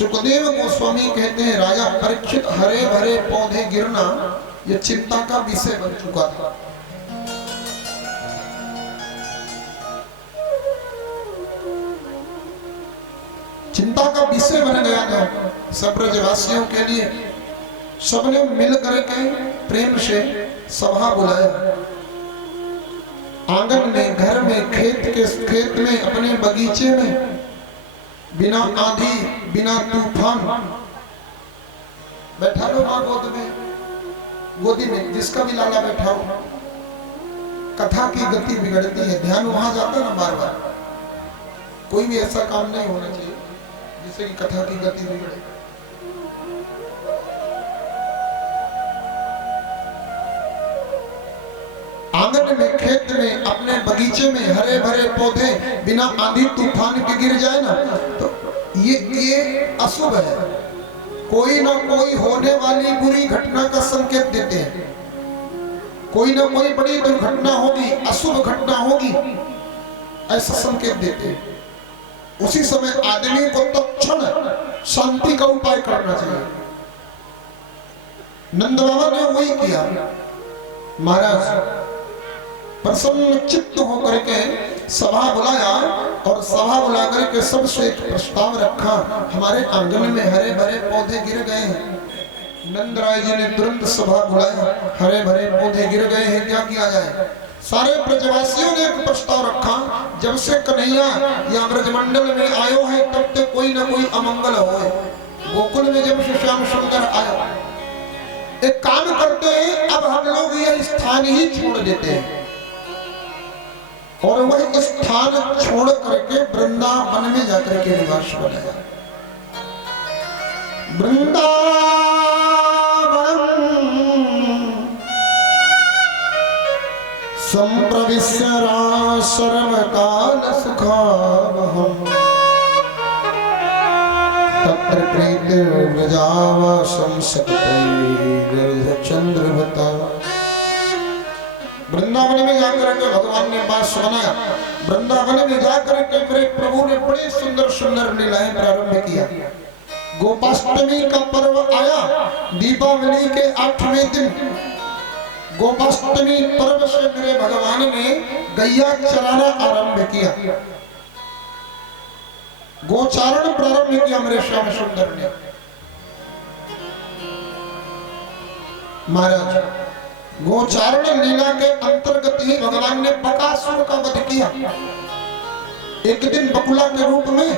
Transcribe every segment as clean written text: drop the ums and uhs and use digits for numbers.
सुखदेव गोस्वामी कहते हैं राजा परीक्षित हरे भरे पौधे गिरना यह चिंता का विषय बन चुका था। चिंता का विषय बन गया था सब ब्रजवासियों के लिए। सबने मिल करके प्रेम से सभा बुलाया। आंगन में, घर में, खेत में, अपने बगीचे में, बिना आंधी बिना तूफान बैठा लो मां गोदी में जिसका भी लाला बैठा हो। कथा की गति बिगड़ती है, ध्यान वहां जाता है ना बार बार। कोई भी ऐसा काम नहीं होना चाहिए जिससे कि कथा की गति बिगड़े। आंगन में, खेत में, अपने बगीचे में हरे भरे पौधे बिना आंधी तूफान के गिर जाए ना तो ये अशुभ है। कोई ना कोई होने वाली बुरी घटना का संकेत देते हैं। कोई ना कोई बड़ी दुर्घटना होगी, अशुभ घटना होगी, ऐसा संकेत देते हैं। उसी समय आदमी को तत्क्षण शांति का उपाय करना चाहिए। नंद बाबा ने वही किया। महाराज प्रसन्न चित्त होकर के सभा बुलाया और सभा बुला करके सबसे एक प्रस्ताव रखा। हमारे आंगन में हरे भरे पौधे गिर गए हैं। नंदराय जी ने तुरंत सभा बुलाया। हरे भरे पौधे गिर गए हैं, क्या किया जाए? सारे ब्रजवासियों ने एक प्रस्ताव रखा। जब से कन्हैया या ब्रजमंडल में आयो है तब तक कोई ना कोई अमंगल हो। गोकुल में जब से श्याम सुंदर आया, एक काम करते हैं, अब हम लोग यह स्थान ही छोड़ देते हैं और वह स्थान छोड़ करके वृंदावन में जाकर के निवास बनाया। वृंदावन संप्रविश्य सर्वकाल सुखावहम् तत्र प्रीतिर्व्रजावासं चंद्रवता। वृंदावन में जाकर के भगवान ने वास बनाया। वृंदावन में जाकर के मेरे प्रभु ने बड़ी सुंदर सुंदर लीलाएं प्रारंभ किया। गोपाष्टमी का पर्व आया। दीपावली के 8वें दिन गोपाष्टमी पर्व से मेरे भगवान ने गैया चराना आरंभ किया, गोचारण प्रारंभ किया मेरे श्याम सुंदर ने। महाराज गोचारण लीला के अंतर्गत ही भगवान ने बकासुर का वध किया। एक दिन बकुला के रूप में,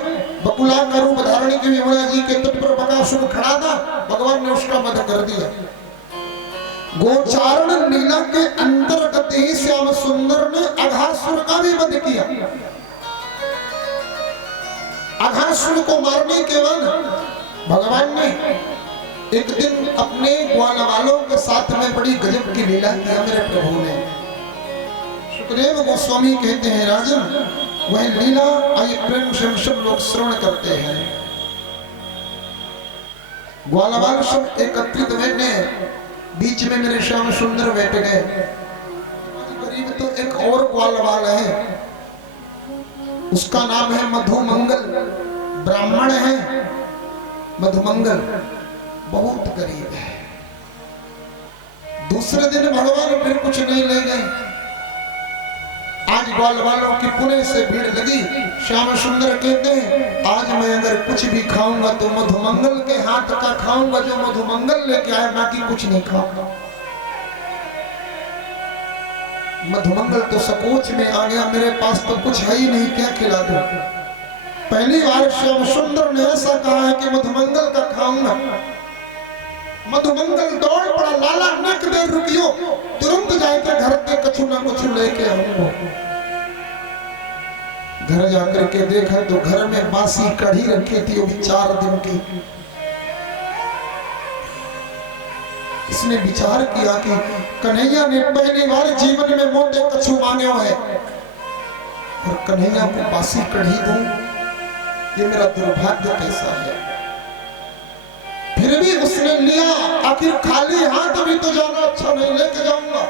बकुला का रूप धारण के यमुना जी के तट पर बकासुर खड़ा था। भगवान ने उसका वध कर दिया। गोचारण लीला के अंतर्गत ही श्याम सुंदर ने अघासुर का भी वध किया। अघासुर को मारने के बाद भगवान ने एक दिन अपने ग्वाल वालों के साथ में बड़ी गजब की लीला किया मेरे प्रभु ने। सुखदेव गोस्वामी कहते हैं राजन, वह लीला आइए प्रेम से सब लोग श्रवण करते हैं। ग्वाल वाल सब एकत्रित बैठे, बीच में मेरे श्याम सुंदर बैठ गए। करीब तो एक और ग्वाल वाल है, उसका नाम है मधुमंगल, ब्राह्मण है। मधुमंगल बहुत गरीब है। दूसरे दिन भगवान फिर कुछ नहीं ले गए। आज ग्वाल वालों की पुणे से भीड़ लगी। श्याम सुंदर कहते हैं आज मैं अगर कुछ भी खाऊंगा तो मधुमंगल के हाथ का खाऊंगा, जो मधुमंगल लेके आए, बाकी कुछ नहीं खाऊंगा। मधुमंगल तो सकोच में आ गया, मेरे पास तो कुछ है ही नहीं, क्या खिला दूं। पहली बार श्याम सुंदर ने ऐसा कहा है कि मधुमंगल का खाऊंगा। मधुमंगल दौड़ पड़ा, लाला नक देर रुकियो, तुरंत जाके घर पे कछु ना कुछ लेके आऊंगा। घर जाकर के देखा तो घर में बासी कढ़ी रखी थी, वो भी 4 दिन की। इसने विचार किया कि कन्हैया ने पहली बार जीवन में मोटे कछु मांगे है और कन्हैया को बासी कढ़ी दूं, ये मेरा दुर्भाग्य कैसा है। फिर भी उसने लिया, आखिर खाली हाथ भी तो जाना अच्छा नहीं, लेके जाऊंगा।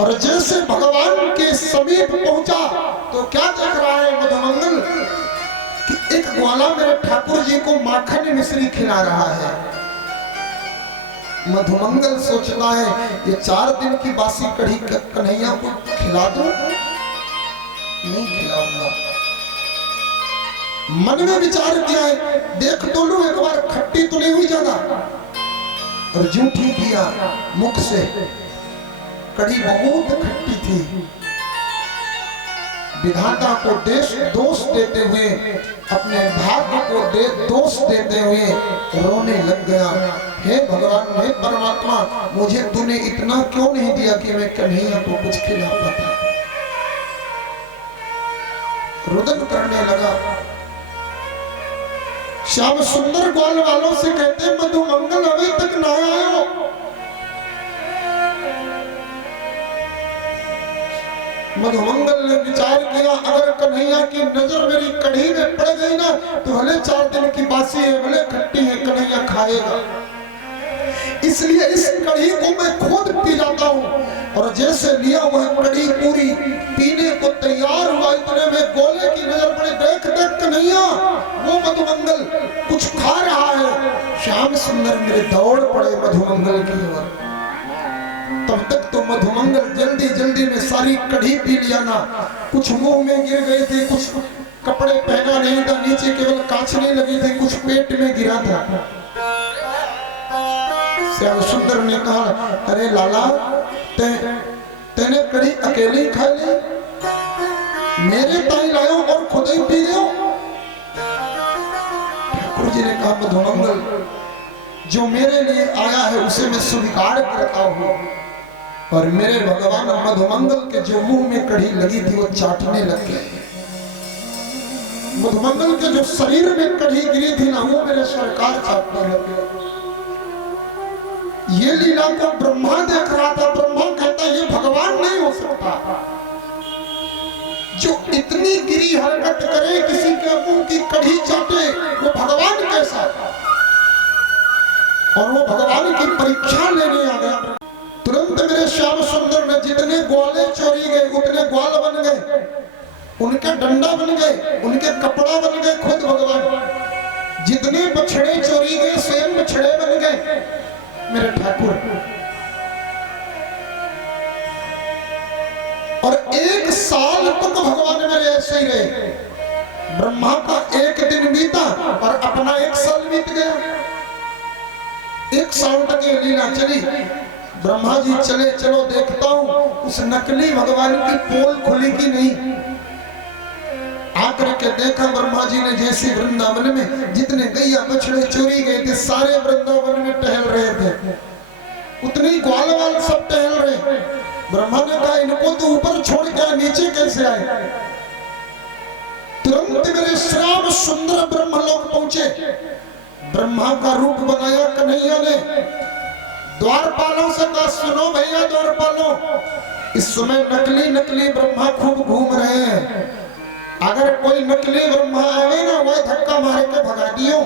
और जैसे भगवान के समीप पहुंचा तो क्या देख रहा है मधुमंगल कि एक ग्वाला मेरे ठाकुर जी को माखन मिश्री खिला रहा है। मधुमंगल सोचता है ये 4 दिन की बासी कढ़ी कन्हैया को खिला दूं, नहीं खिलाऊंगा। मन में विचार किया है, देख तो लूं एक बार, खट्टी तो नहीं हुई ज्यादा। और जूठी किया मुख से, कढ़ी बहुत खट्टी थी। विधाता को दोष देते हुए, अपने भाग्य को दोष देते हुए रोने लग गया। हे भगवान, हे परमात्मा, मुझे तूने इतना क्यों नहीं दिया कि मैं कन्हैया को कुछ खिला पाता। रुदन करने लगा। श्याम सुंदर ग्वाल वालों से कहते, मधुमंगल अभी तक ना आयो। मधुमंगल ने विचार किया, अगर कन्हैया की नजर मेरी कढ़ी में पड़ गई ना, तो भले 4 दिन की बासी है, भले खट्टी है, कन्हैया खाएगा। इसलिए इस कढ़ी को मैं खुद पी जाता हूँ। और जैसे लिया वह कढ़ी पूरी पीने को तैयार हुआ, इतने में गोले की नजर पड़ी। देख देख कन्हैया, वो मधुमंगल कुछ खा रहा है। श्याम सुंदर मेरे दौड़ पड़े मधुमंगल की ओर। तब तक तो मधुमंगल जल्दी जल्दी में सारी कढ़ी पी लिया ना। कुछ मुंह में गिर गए थे, कुछ कपड़े पहना नहीं था, नीचे केवल काछने लगी थी, कुछ पेट में गिरा था। श्याम सुंदर ने कहा, अरे लाला, तेने कढ़ी अकेले ही खा ली, मेरे ताई लायो और खुद ही पी लो। ठाकुर जी ने कहा, मधुमंगल, जो मेरे लिए आया है उसे मैं स्वीकार करता हूँ। और मेरे भगवान मधुमंगल के जो मुंह में कढ़ी लगी थी वो चाटने लग गए। मधुमंगल के जो शरीर में कढ़ी गिरी थी ना, वो मेरे सरकार चाटने लग गए। ये लीला को ब्रह्मा देख रहा था। ब्रह्मा कहता, ये भगवान नहीं हो सकता जो इतनी गिरी हरकत करे, किसी के मुंह की कढ़ी चाटे, वो भगवान कैसा। और वो भगवान की परीक्षा लेने आ गया। तुरंत मेरे श्याम सुंदर ने जितने ग्वाले चोरी गए उतने ग्वाल बन गए, उनके डंडा बन गए, उनके कपड़ा बन गए खुद भगवान। जितने बछड़े चोरी गए स्वयं बछड़े बन गए मेरे ठाकुर। और 1 साल तक भगवान मेरे ऐसे ही रहे। ब्रह्मा का 1 दिन बीता और अपना 1 साल बीत गया। 1 साल तक ये लीला चली। ब्रह्मा जी चले, चलो देखता हूं उस नकली भगवान की पोल खुली की नहीं। आकर के देखा ब्रह्मा जी ने, जैसे वृंदावन में जितने गैया बछड़े चोरी गए थे सारे वृंदावन में टहल रहे थे, उतने ही ग्वाल वाल सब टहल रहे। ब्रह्मा ने कहा, इनको तो ऊपर छोड़ के नीचे कैसे आए। तुरंत मेरे श्याम सुंदर ब्रह्मलोक पहुंचे। ब्रह्मा का रूप बनाया कन्हैया ने। द्वारपालों से कहा, सुनो भैया द्वारपालों, इस समय नकली ब्रह्मा खूब घूम रहे हैं। अगर कोई नकली ब्रह्मा आवे ना, वह धक्का मार के भगा दियो।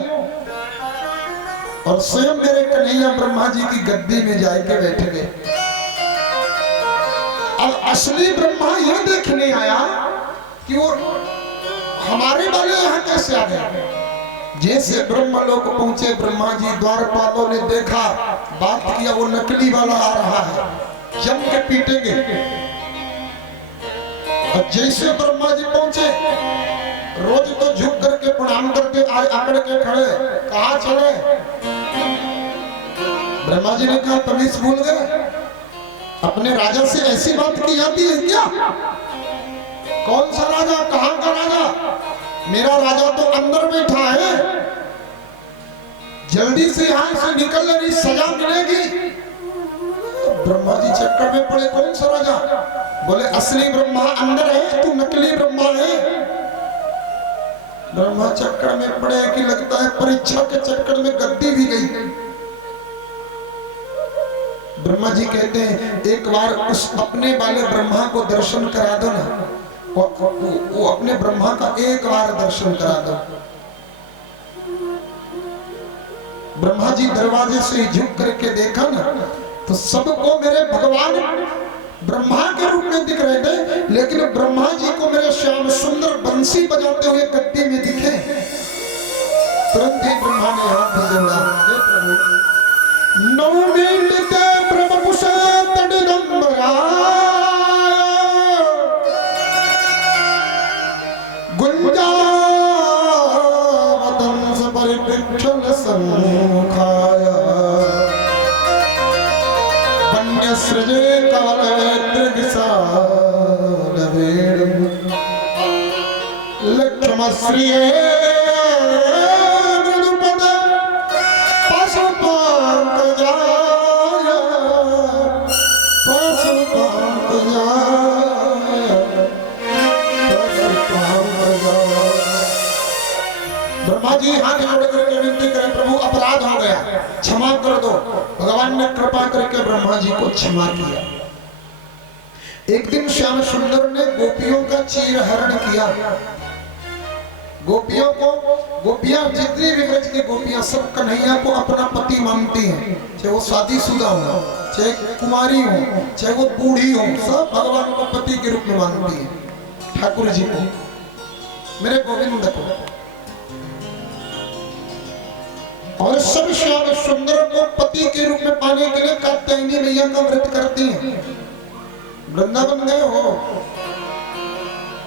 और स्वयं मेरे कन्हैया ब्रह्मा जी की गद्दी में जाके बैठ गए। अब असली ब्रह्मा यह देखने आया कि वो हमारे वाले यहाँ कैसे आ गए। जैसे ब्रह्मलोक पहुंचे ब्रह्मा जी, द्वारपालों ने देखा, बात किया, वो नकली वाला आ रहा है, जम के पीटेंगे। और जैसे ब्रह्मा जी पहुंचे, रोज तो झुक करके प्रणाम करके आज आकर के खड़े, कहाँ चले। ब्रह्मा जी ने कहा, तमीज भूल गए, अपने राजा से ऐसी बात की जाती है क्या। कौन सा राजा, कहाँ का राजा, मेरा राजा तो अंदर बैठा है, जल्दी से यहाँ से निकल, नहीं सजा मिलेगी। ब्रह्मा जी चक्कर में पड़े, कौन सा राजा। बोले, असली ब्रह्मा अंदर है, तू नकली ब्रह्मा है। ब्रह्मा चक्कर में पड़े कि लगता है परीक्षा के चक्कर में गद्दी भी गई। ब्रह्मा जी कहते हैं, एक बार उस अपने वाले ब्रह्मा को दर्शन करा दो ना। वो अपने ब्रह्मा का एक बार दर्शन करा दो। ब्रह्मा जी दरवाजे से झुक करके देखा ना, तो सबको मेरे भगवान ब्रह्मा के रूप में दिख रहे थे, लेकिन ब्रह्मा जी को मेरे श्याम सुंदर बंसी बजाते हुए गद्दी में दिखे। तुरंत ही ब्रह्मा ने हाथ जोड़ा, हे प्रभु नौमींड के प्रभु तड़िदंबरा गुंजा वतंस परिवृक्षण सम्मुखाया वन्य सृजे लक्ष्मश्रिये मृदुपद पशुपांकजाय ब्रह्मा जी हाथ जोड़ करके विनती करें, प्रभु अपराध हो गया, क्षमा कर दो। भगवान ने कृपा करके ब्रह्मा जी को क्षमा किया। एक दिन श्याम सुंदर ने गोपियों का चीरहरण किया। गोपियां जितनी भी ब्रज की गोपियां सब कन्हैया को अपना पति मानती हैं, चाहे वो शादीशुदा हो, चाहे कुमारी हो, चाहे वो बूढ़ी हो, सब भगवान को पति के रूप में मानती हैं। ठाकुर जी को, मेरे गोविंद को, और सब श्याम सुंदर को पति के रूप में पाने के लिए कात्यायनी मैया का व्रत करती हैं। वृंदावन गए हो,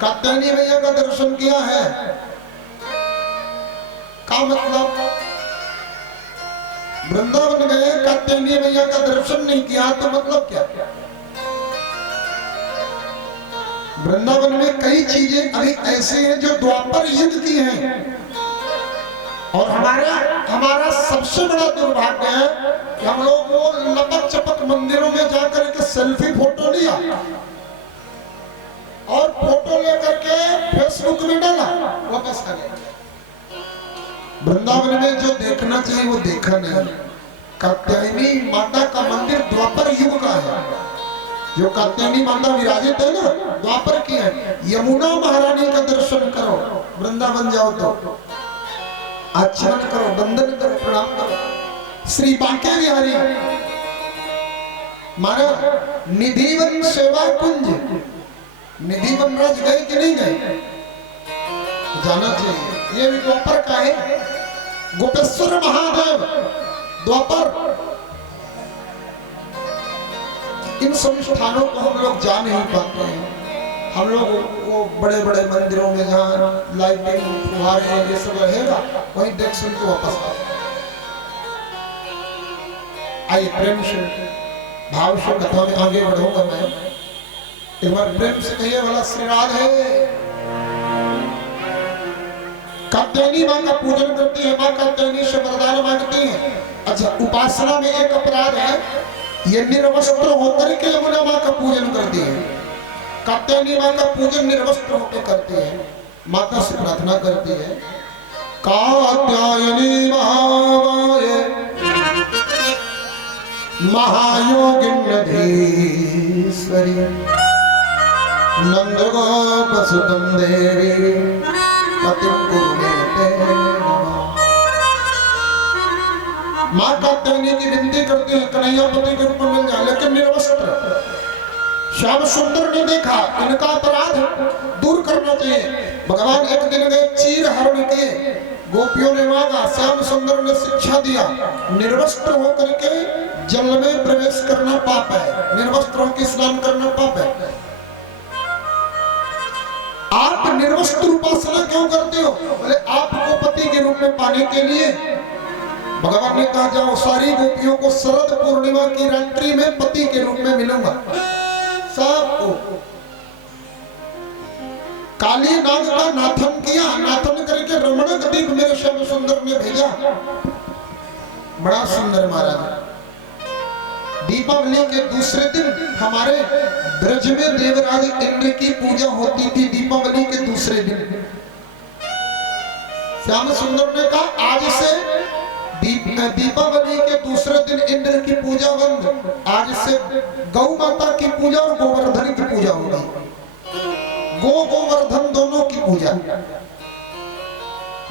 कात्यायनी मैया का दर्शन किया है, का मतलब वृंदावन गए कात्यायनी मैया का दर्शन नहीं किया तो मतलब क्या? वृंदावन में कई चीजें अभी ऐसे हैं जो द्वापर युग की हैं, और हमारा सबसे बड़ा दुर्भाग्य है कि हम लोग वो लपक चपक मंदिरों में जाकर के सेल्फी फोटो लिया और फोटो लेकर के फेसबुक में डाला, वापस आ गए। वृंदावन में जो देखना चाहिए वो देखा नहीं। कात्यायनी माता का मंदिर द्वापर युग का है। जो कात्यायनी माता विराजित है ना, द्वापर की है। यमुना महारानी का दर्शन करो, वृंदावन जाओ तो आचरण करो, वंदन करो, प्रणाम करो। श्री बांके बिहारी मारा निधिवन सेवा कुंज, निधिवन राज गए कि नहीं गए? जाना चाहिए, ये भी द्वापर का है। गोपेश्वर महादेव द्वापर, इन सभी स्थानों को हम लोग जा नहीं पाते हैं। हम लोग वो बड़े बड़े मंदिरों में जहाँ लाइटिंग फुहारे ये सब रहेगा, वहीं देख सुन के वापस आइए। प्रेम से भाव से कथा में आगे बढ़ूंगा मैं। एक बार प्रेम से कहिए वाला श्री राधे। कात्यायनी माँ का पूजन करती है, माँ कात्यायनी से वरदान मांगती है। अच्छा, उपासना में एक अपराध है, ये निर्वस्त्र होकर के यमुना माँ का पूजन करती है। कात्यायनी माँ का पूजन निर्वस्त्र होकर करती है, माता से प्रार्थना करती है, कात्यायनी महामाये महायोगिन्यधीश्वरी नंदगोप सुतम देवी पतिं कुरुते नमः। माँ कात्यायनी की विनती करती है कन्हैया पति के रूप में मिल जाए, लेकिन निर्वस्त्र। श्याम सुंदर ने देखा इनका अपराध दूर करना चाहिए। भगवान एक दिन गए चीर हरण किए, गोपियों ने मांगा, श्याम सुंदर ने शिक्षा दिया, निर्वस्त्र होकर के जल में प्रवेश करना पाप है, निर्वस्त्रों की स्नान करना पाप है। आप निर्वस्त्र उपासना क्यों करते हो? बोले आपको पति के रूप में पाने के लिए। भगवान ने कहा जाओ सारी गोपियों को शरद पूर्णिमा की रात्रि में पति के रूप में मिलूंगा सबको। काली नाग का नाथन किया, नाथन करके रमणक दीप मेरे श्याम सुंदर ने भेजा। बड़ा सुंदर महाराज। दीपावली के दूसरे दिन हमारे ब्रज में देवराज इंद्र की पूजा होती थी। दीपावली के दूसरे दिन श्याम सुंदर ने कहा आज से दीपावली के दूसरे दिन इंद्र की पूजा बंद, आज से गौ माता की पूजा और गोवर्धन की पूजा होगी। गोवर्धन दोनों की पूजा।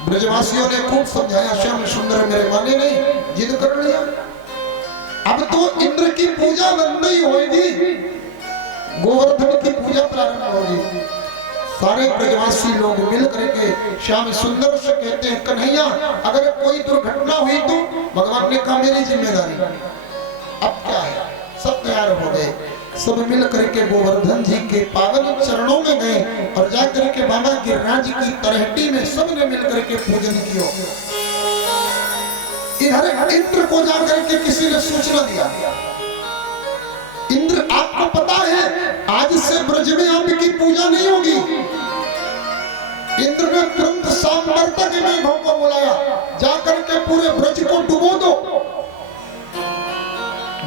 ब्रजवासियों ने खूब समझाया, श्याम सुंदर मेरे माने नहीं, जिद कर लिया। अब तो इंद्र की पूजा बंद नहीं होगी, गोवर्धन की पूजा प्रारंभ होगी। सारे ब्रजवासी लोग मिल करके श्याम सुंदर से कहते हैं, कन्हैया अगर कोई दुर्घटना हुई तो भगवान ने कहा मेरी जिम्मेदारी। अब क्या है, सब तैयार हो गए, सब मिल करके गोवर्धन जी के पावन चरणों में गए और जाकर के बाबा गिरिराज की तरहटी में सबने मिल करके पूजन किया। इधर इंद्र को जाकर के किसी ने सूचना दिया, इंद्र आपको पता है आज से ब्रज में आपकी पूजा नहीं होगी। इंद्र ने तुरंत सांवर्तक मेघों को बुलाया, जाकर के पूरे ब्रज को डुबो दो।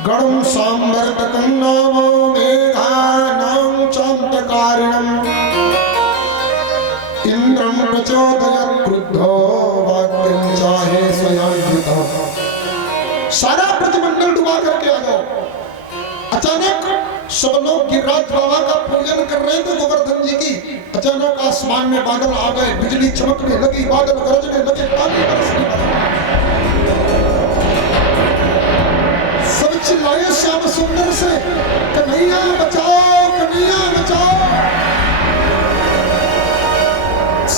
गणम सांवर्तकं नामो मेघानां चान्तकारिणम् इंद्रं प्रचोदयत् क्रुद्धो वाक्यं चाहे स्वयं। सारा ब्रजमंडल डुबा करके आ जाओ। अचानक सब लोग गिरिराज बाबा का पूजन कर रहे थे गोवर्धन जी की। अचानक आसमान में बादल आ गए, बिजली चमकने लगी, बादल गरजने लगे, पानी बरसने लगा। सब चिल्लाए श्याम सुंदर से, कन्हैया बचाओ, कन्हैया बचाओ।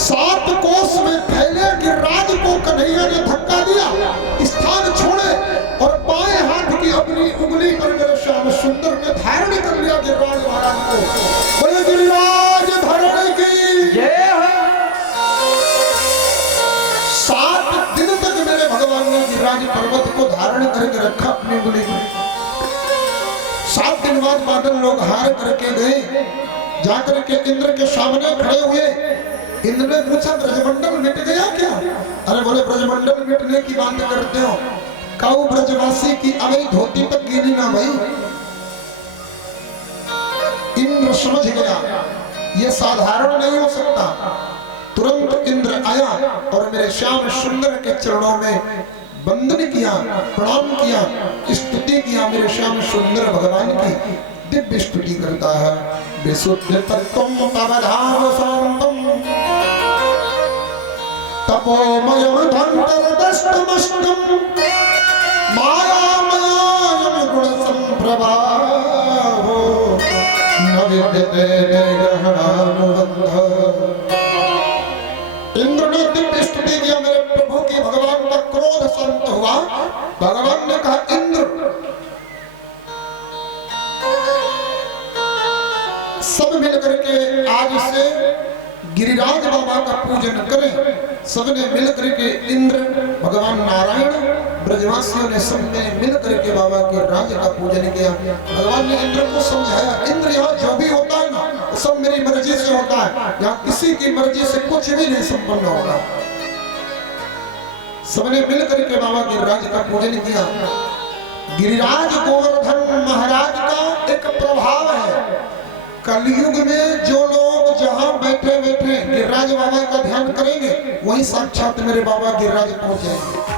7 कोस में फैले गिरिराज को कन्हैया ने धक्का दिया, स्थान छोड़े और बाएं हाथ की अपनी उंगली पर मेरे श्याम सुंदर ने धारण कर लिया गिरिराज महाराज को। बोले गिरिराज धारण की जय हो। 7 दिन तक मेरे भगवान ने गिरिराज पर्वत को धारण करके रखा अपनी उंगली में। 7 दिन बाद बादल लोग हार करके गए, जाकर के इंद्र के सामने खड़े हुए। इंद्र ने पूछा ब्रजमंडल मिट गया क्या? अरे बोले ब्रजमंडल मिटने की बात करते हो, काऊ ब्रजवासी की अवैध धोती तक गिरी ना भाई। इंद्र समझ गया ये साधारण नहीं हो सकता। तुरंत इंद्र आया और मेरे श्याम सुंदर के चरणों में वंदन किया, प्रणाम किया, स्तुति किया। मेरे श्याम सुंदर भगवान की दिव्य स्तुति करता है। विशुद्ध तत्वम तवधाम शांतम तपोमयम धन्तरदष्टमष्टम मायामयायम गुण संप्रभावो न विद्यते निर्ग्रहणानुबन्धः। इंद्र ने दिव्य स्तुति किया मेरे प्रभु की। भगवान का क्रोध शांत हुआ। भगवान ने कहा इंद्र सब मिलकर के आज से गिरिराज बाबा का पूजन करें। सबने मिलकर के इंद्र भगवान नारायण ब्रजवासियों ने सबने मिलकर के बाबा के राज का पूजन किया। भगवान ने इंद्र को समझाया, इंद्र यहाँ जो भी होता है ना वो सब मेरी मर्जी से होता है, यहाँ किसी की मर्जी से कुछ भी नहीं संपन्न होगा। सबने मिलकर के बाबा गिरिराज का पूजन किया। गिरिराज गोवर्धन महाराज का एक प्रभाव है, कलयुग में जो लोग जहां बैठे बैठे गिरिराज बाबा का ध्यान करेंगे वहीं साक्षात मेरे बाबा गिरिराज पहुंच जाएंगे।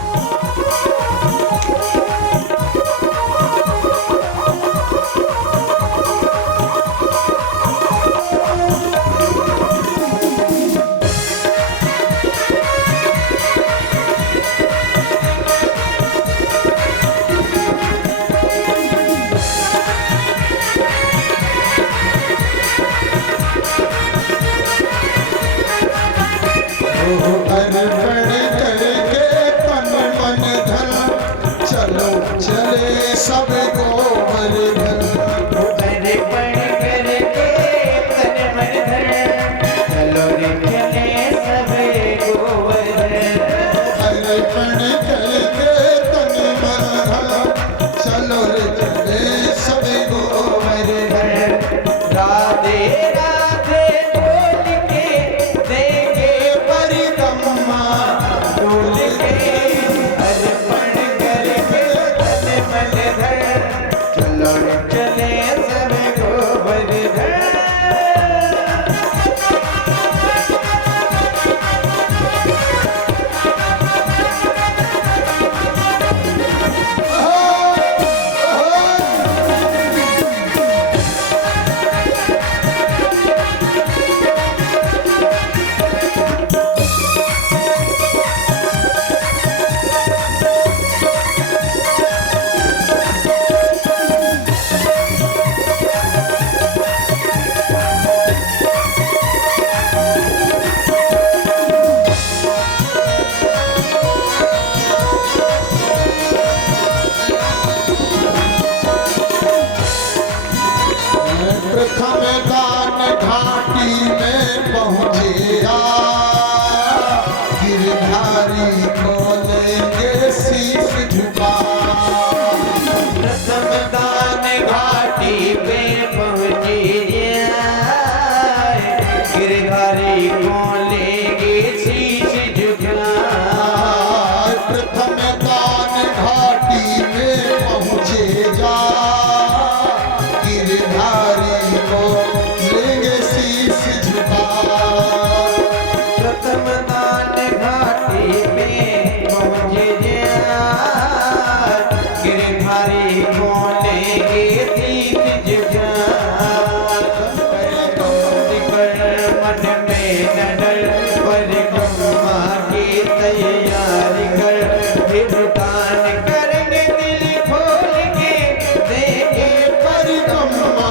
अर्पण करके तन मन धन चल प्रथम दान घाटी में पहुँचे जा, गिरधारी को लेंगे शीश झुका। प्रथम दान घाटी में पहुँचे जा, गिरधारी को लेंगे शीश झुका। मन में न डर, परिक्रमा की तैयारी कर, फिर दान करेंगे दिल खोल के, देंगे परिक्रमा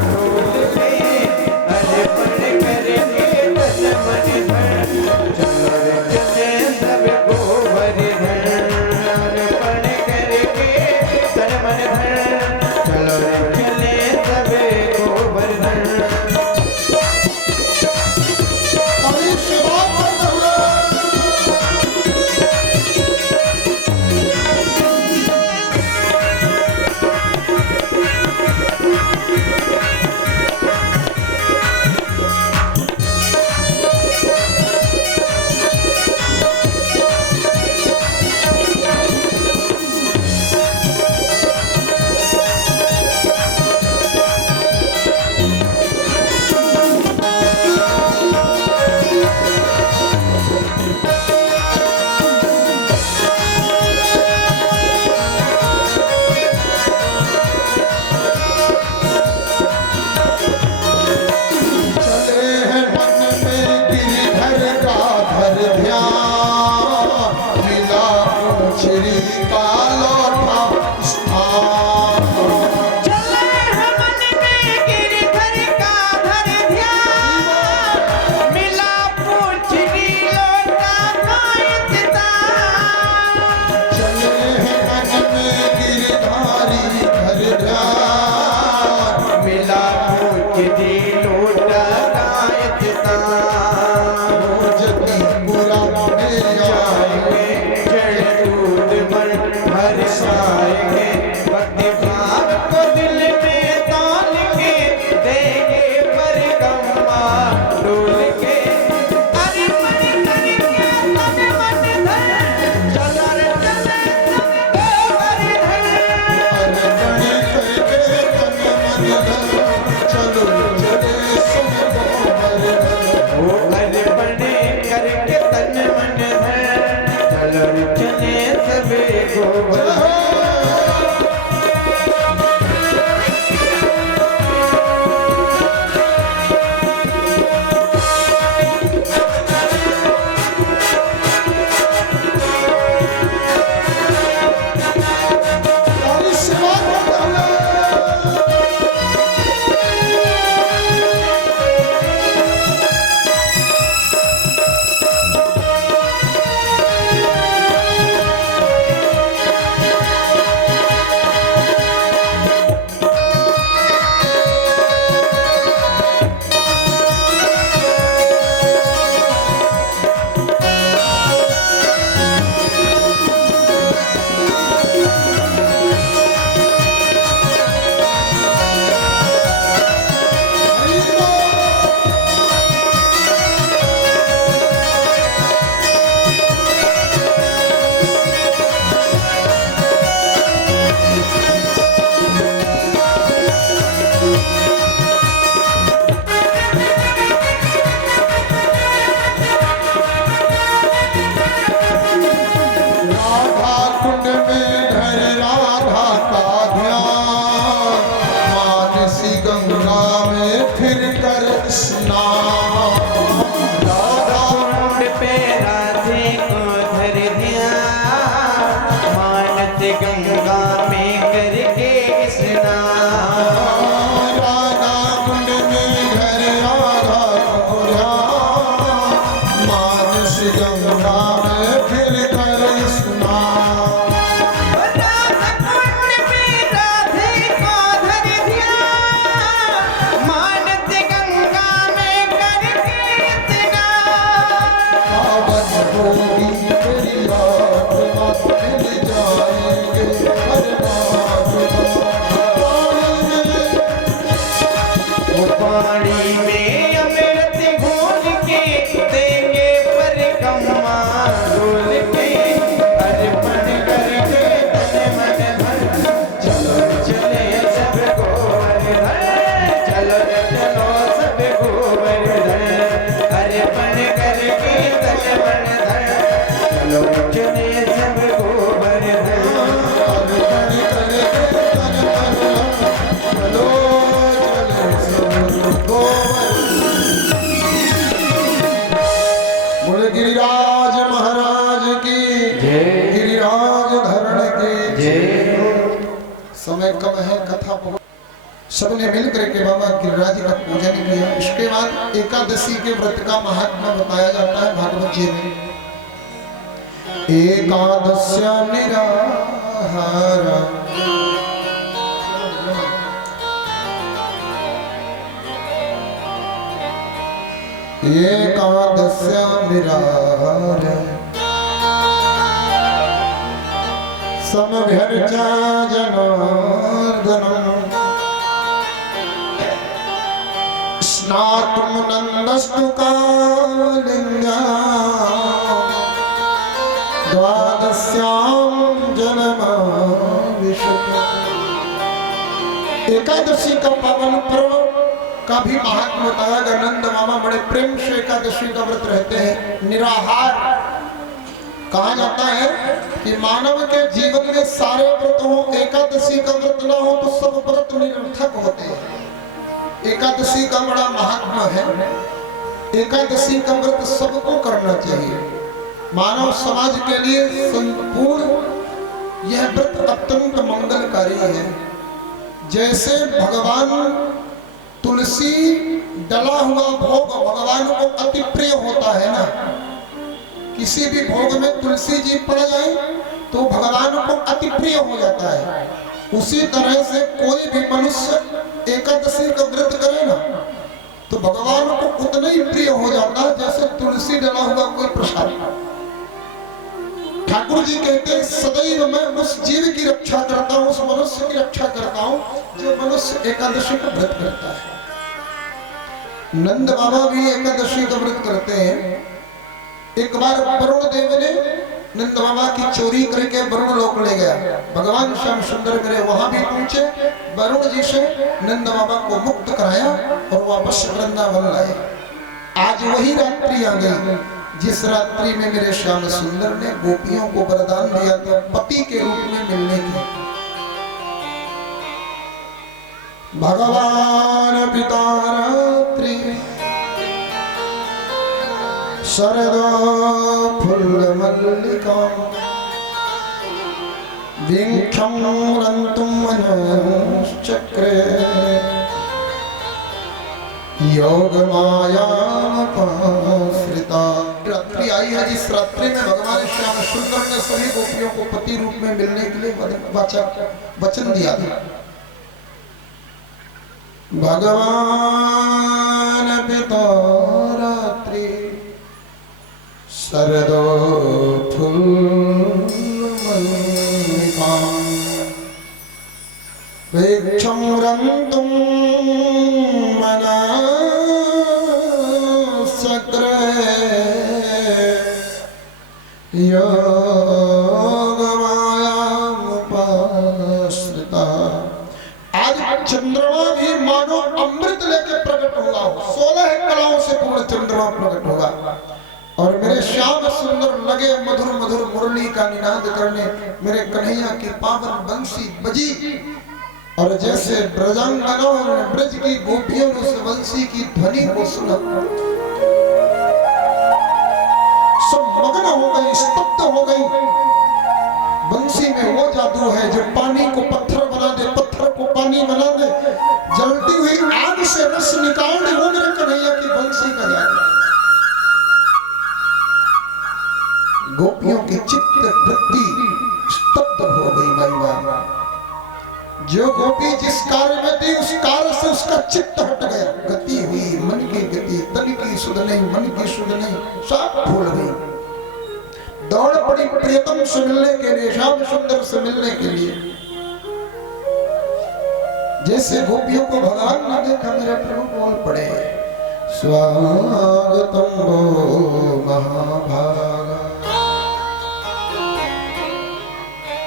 खोल के, अर्पण करेंगे तन मन धन, चलो रे चले सब गोवर्धन। अर्पण करेंगे तन मन धन, चलो रे चले सब गोवर्धन। अभी सेवा करते हुए चले हैं मन में गिरधर का धर ध्यान, मिला श्री का लौटा स्थान। चले हैं मन में गिरधर का धर ध्यान, मिला पूछनी लौटा कायत दान। चले हैं मन में गिरधारी धर ध्यान, मिला पूछनी लौटा कायत दान। जति बुरा में जाएंगे जड़ दूध मन बरसाएंगे, भक्ति भाव को दिल में ताल के, देंगे परिक्रमा डोल के। अर्पण करेंगे तन मन धन, चलो रे चले सब गोवर्धन। अर्पण करके तन मन धन, चलो चले सब गोवर्धन। वो अर्पण करके तन मन धन, चलो रे चले सब गोवर्धन। अभी सेवा करते हुए राधा कुंड में धर राधा का ध्यान, मानसी गंगा में फिर कर स्नान। राधा कुंड पे राधे को धर ध्यान, मानस गंगा में करके स्नान। राधा कुंड में धर राधा को ध्यान, मानसी गंगा में फिर कर स्नान। राधा कुंड पे राधे को धर ध्यान, मानस गंगा में करके स्नान। पावन होगी तेरी आत्मा मिल जाएंगे, समय कम है, कथा बहुत। सबने मिलकर के बाबा गिरिराज का पूजन किया। इसके बाद एकादशी के व्रत का महात्मा बताया जाता है भागवत जी में। एकादश्या निराहार एकादश्या निराहार समभ्यर्चा जनार्दनम् स्नातुं नन्दस्तु कालिन्द्या द्वादश्यां जन्माविशत्। एकादशी का पावन पर्व का भी महात्मा बताया गया। नंद मामा बड़े प्रेम से एकादशी का व्रत रहते हैं। निराहार कहा जाता है कि मानव के जीवन में सारे व्रत हो, एकादशी का व्रत ना हो तो सब व्रत निरर्थक होते हैं। एकादशी का बड़ा महात्मा है। एकादशी का व्रत सबको करना चाहिए। मानव समाज के लिए संपूर्ण यह व्रत अत्यंत मंगलकारी है। जैसे भगवान तुलसी डला हुआ भोग भगवान को अति प्रिय होता है ना, किसी भी भोग में तुलसी जी पड़ जाए तो भगवान को अति प्रिय हो जाता है। उसी तरह से कोई भी मनुष्य एकादशी का व्रत करे ना तो भगवान को उतना ही प्रिय हो जाता है जैसे तुलसी डला हुआ कोई प्रसाद। ठाकुर जी कहते हैं सदैव मैं उस जीव की रक्षा करता हूँ, उस मनुष्य की रक्षा करता हूँ जो मनुष्य एकादशी का व्रत करता है। नंद बाबा भी एकादशी का व्रत करते हैं। एक बार वरुण देव ने नंद बाबा की चोरी करके वरुण लोक ले गया। भगवान श्याम सुंदर मेरे वहां भी पहुंचे, वरुण जी से नंद बाबा को मुक्त कराया और वापस वृंदावन लाए। आज वही रात्रि आ गई जिस रात्रि में मेरे श्याम सुंदर ने गोपियों को वरदान दिया था पति के रूप में मिलने की। भगवान पिता रात्रि शरदा फुल्ल मल्लिका विंख्यं रंतुम मनश्चक्रे योग मायापाश्रिता। रात्रि आई है जिस रात्रि में भगवान श्याम सुंदर ने सभी गोपियों को पति रूप में मिलने के लिए वचन दिया था। भगवान पिता रात्रि शरदो फुल्लमल्लिका वीक्षं रन्तुं मनश्चक्रे योगमायामुपाश्रिता। आज चंद्रमा भी मानो अमृत लेके प्रकट होगा। 16 कलाओं से पूर्ण चंद्रमा प्रकट होगा और मेरे श्याम सुंदर लगे मधुर मधुर मुरली का निनाद करने। मेरे कन्हैया की पावन बंसी बजी और जैसे ब्रजांगनाओं ने ब्रज की गोपियों ने उस बंसी की ध्वनि को सुना, सब मग्न हो गई, स्तब्ध हो गई। बंसी में वो जादू है जो पानी को पत्थर बना दे, पत्थर को पानी बना दे, जलती हुई आग से रस निकाल दे। वो मेरे कन्हैया की बंसी का जादू। गोपियों की चित्त वृत्ति स्तब्ध हो गई। भाई बाबा जो गोपी जिस कार्य में थी उस कार्य से उसका चित्त हट गया। गति हुई, मन की गति, तन की सुध नहीं, मन की सुध नहीं, सब भूल गई। दौड़ पड़ी प्रियतम से मिलने के लिए, श्याम सुंदर से मिलने के लिए। जैसे गोपियों को भगवान ने देखा मेरे प्रभु बोल पड़े स्वागतम वो महाभागा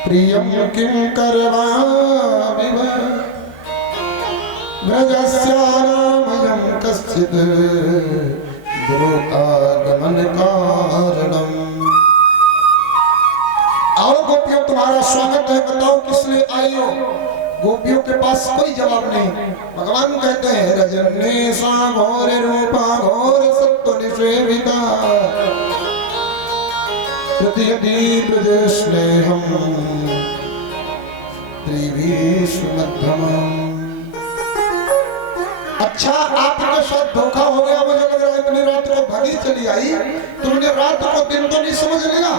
प्रियं किं करवामि व्रजस्यानामयं कश्चित् द्रुतागमन कारणम्। आओ गोपियों तुम्हारा स्वागत है, बताओ किस लिए आई हो। गोपियों के पास कोई जवाब नहीं। भगवान कहते हैं रजन्ने सा घोर रूपा घोर सत्व निषेविता स्नेहम त्रिवी गोपीषु मध्यमम्। अच्छा, आपके साथ धोखा हो गया, मुझे लग रहा है इतनी रात को भगी चली आई, तुमने रात को दिन तो नहीं समझ लिया।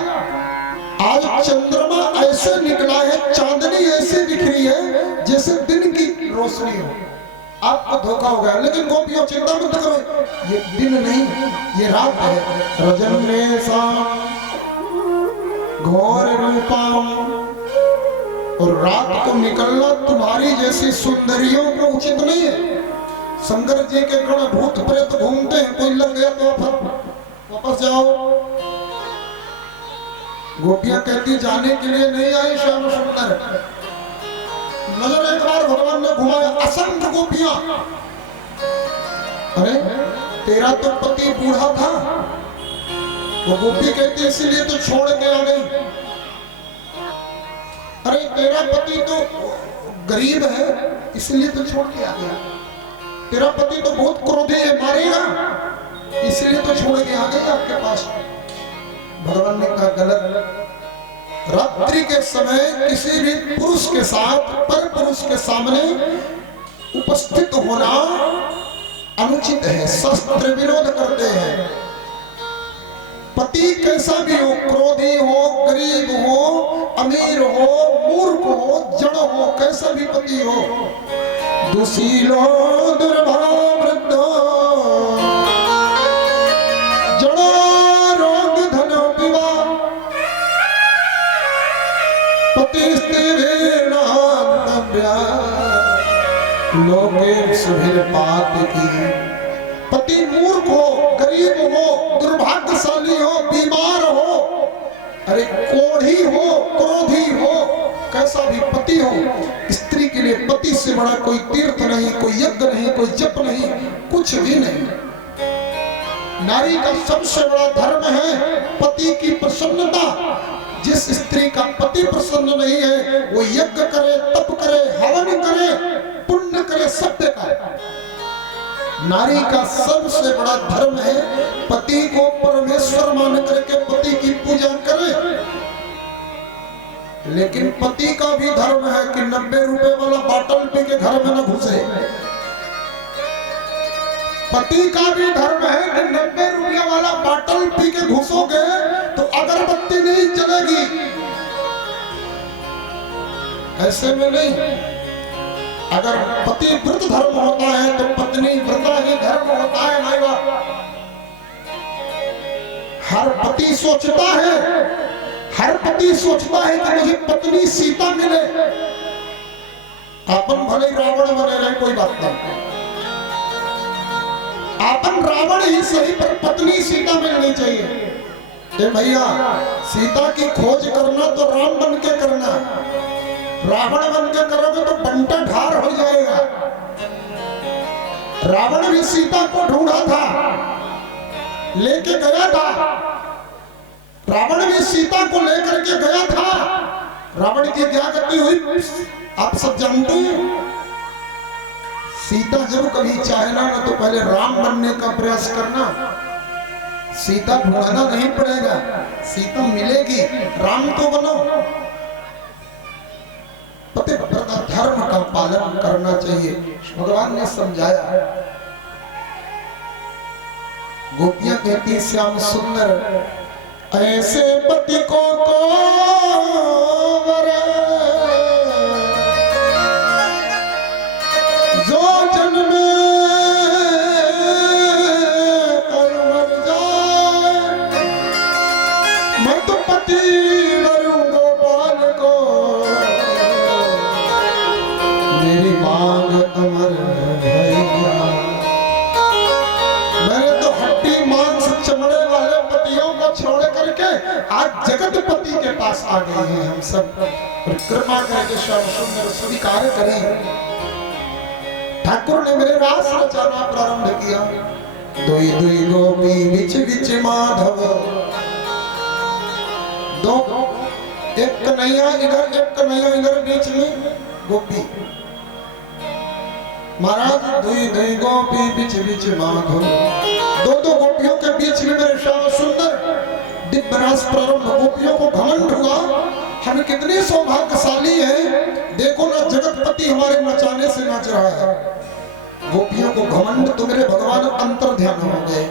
आज चंद्रमा ऐसे निकला है, चांदनी ऐसे बिखरी है जैसे दिन की रोशनी हो। आपको धोखा हो गया, लेकिन गोपियों चिंता मत करो, ये दिन नहीं, ये रात है। रजन्येषां घोर रूपम, और रात को निकलना तुम्हारी जैसी सुंदरियों को उचित नहीं है। शंकर जी के गण भूत प्रेत घूमते हैं, कोई लग गया तो वापस जाओ। गोपियां कहती जाने के लिए नहीं आई श्याम सुंदर। नजर एक बार भगवान ने घुमाया, असंख्य गोपियां। अरे तेरा तो पति बूढ़ा था, वो गोपी कहती इसीलिए तो छोड़ के आ गई। अरे तेरा पति तो गरीब है, इसलिए तो छोड़ के आ गया। तेरा पति तो बहुत क्रोधी है, मारेगा, इसलिए तो छोड़ के आ गई आपके पास। भगवान ने कहा गलत। रात्रि के समय किसी भी पुरुष के साथ पर पुरुष के सामने उपस्थित होना अनुचित है, शास्त्र विरोध करते हैं। पति कैसा भी हो, क्रोधी हो, गरीब हो, अमीर हो, मूर्ख हो, जड़ हो, कैसा भी पति हो, दुशीलो दुर्भाव वृद्धो जड़ो रोग धनो विवाह लोके सुभिर पात की। पति मूर्ख हो, गरीब हो, दुर्भाग्यशाली हो, बीमार हो, अरे कोढ़ी हो, क्रोधी हो, कैसा भी पति हो, स्त्री के लिए पति से बड़ा कोई तीर्थ नहीं, कोई यज्ञ नहीं, कोई जप नहीं, कुछ भी नहीं। नारी का सबसे बड़ा धर्म है पति की प्रसन्नता। जिस स्त्री का पति प्रसन्न नहीं है, वो यज्ञ करे, तप करे, हवन करे, पुण्य करे, सब बेकार। नारी का सबसे बड़ा धर्म है पति को परमेश्वर मान करके पति की पूजा करे। लेकिन पति का भी धर्म है कि 90 रुपए वाला बॉटल पी के घर में न घुसे। पति का भी धर्म है कि 90 रुपया वाला बॉटल पी के घुसोगे तो अगरबत्ती नहीं जलेगी। ऐसे में नहीं। अगर पति व्रत धर्म होता है तो पत्नी व्रता ही धर्म होता है। भाई बाप, हर पति सोचता है कि मुझे पत्नी सीता मिले। अपन भले रावण बने रहे, कोई बात नहीं, अपन रावण ही सही, पर पत्नी सीता मिलनी चाहिए। ए भैया, सीता की खोज करना तो राम बन के करना, रावण बन के करोगे तो बंटा ढार हो जाएगा। रावण भी सीता को ढूंढा था, लेके गया था। रावण भी सीता को लेकर के गया था। रावण की क्या गति हुई आप सब जानते हैं। सीता जब कभी चाहना ना तो पहले राम बनने का प्रयास करना। सीता ढूंढना नहीं पड़ेगा, सीता मिलेगी। राम तो बनो। पतिव्रता धर्म का पालन करना चाहिए, भगवान ने समझाया। गोपियां कहती श्याम सुंदर ऐसे पति को जो जन्मे कर मर जाए, मैं तो पति वरुण गोपाल को मेरी मांग अमर है। मैंने तो हड्डी मांस चमड़े वाले पतियों को छोड़ करके आज जगतपति के पास आ गए हैं हम सब। कृपा करके श्याम सुंदर स्वीकार करें। ठाकुर ने मेरे रास रचाना प्रारंभ किया। दुई दुई गोपी बिच बिच माधव, दो एक कन्हैया इधर, एक कन्हैया इधर, बीच में गोपी। महाराज दुई दुई गोपी बिच बिच माधव, दो दो गोपियों के बीच में मेरे श्याम सुंदर दिव्य रास प्रारंभ। गोपियों को घमंड हुआ हम कितने सौभाग्यशाली हैं। देखो ना, जगतपति हमारे नचाने से नाच रहा है। गोपियों को घमंड तो मेरे भगवान अंतर ध्यान हो गए।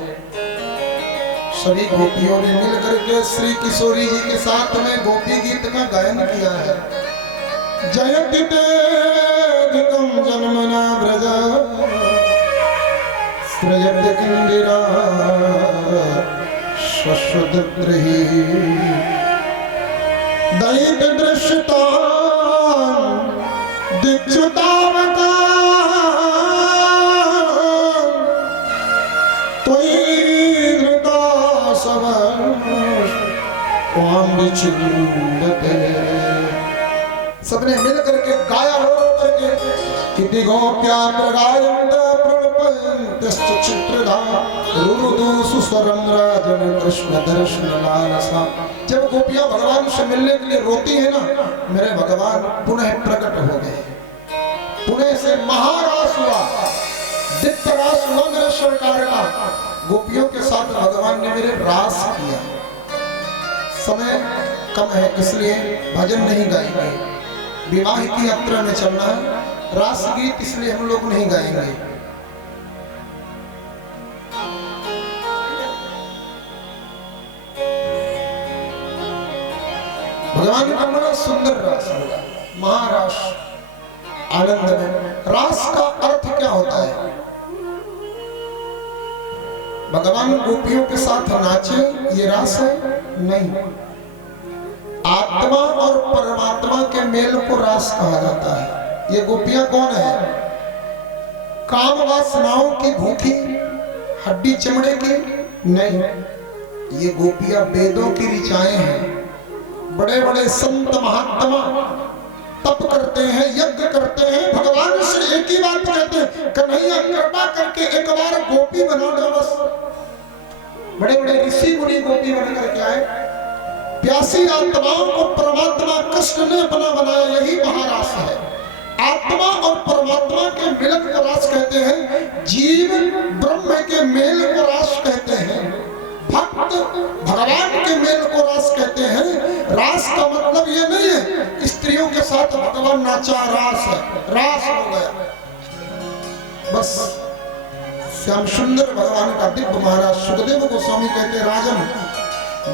सभी गोपियों ने मिलकर के श्री किशोरी जी के साथ में गोपी गीत का गायन किया है। जयति तेधिकं जन्मना व्रज सृजत इंदिरा शश्वतद्रहि दैत दृश्यता दिक्षुतावता सबने मिल करके गाया रो करके किति गोप्या प्रगायन्त प्रणपयन्तश्च चित्रधा रुरुदु सुस्वरं राजन कृष्ण दर्शन लालसा। जब गोपियां भगवान से मिलने के लिए रोती है ना, मेरे भगवान पुनः प्रकट हो गए। पुणे से महारास हुआ, दिव्य रास हुआ मेरे सरकार का। गोपियों के साथ भगवान ने मेरे रास किया। समय कम है इसलिए भजन नहीं गाएंगे, विवाह की यात्रा में चलना है। रास गीत इसलिए हम लोग नहीं गाएंगे। भगवान का बड़ा सुंदर रास होगा, महारास आनंद में। रास का अर्थ क्या होता है? भगवान गोपियों के साथ नाचे, ये रास है? नहीं। आत्मा और परमात्मा के मेल को रास कहा जाता है। ये गोपियां कौन है? काम वासनाओं की भूखी, हड्डी चमड़े की नहीं। ये गोपियां वेदों की ऋचाएं हैं। बड़े बड़े संत महात्मा तप करते हैं, यज्ञ करते हैं, भगवान से एक ही बात कहते हैं, कन्हैया कृपा करके एक बार गोपी बना दो बस। बड़े बड़े ऋषि मुनि गोपी बन करके आए। प्यासी आत्माओं को परमात्मा कृष्ण ने अपना बनाया, यही महारास है। आत्मा और परमात्मा के मिलन को रास कहते हैं। जीव ब्रह्म के मेल को रास कहते हैं। भक्त भगवान के मेल को रास कहते हैं। रास का मतलब ये नहीं है स्त्रियों के साथ भगवान नाचा, रास है, रास हो गया बस। श्याम सुंदर भगवान का दिव्य महाराज सुखदेव गोस्वामी कहते हैं, राजन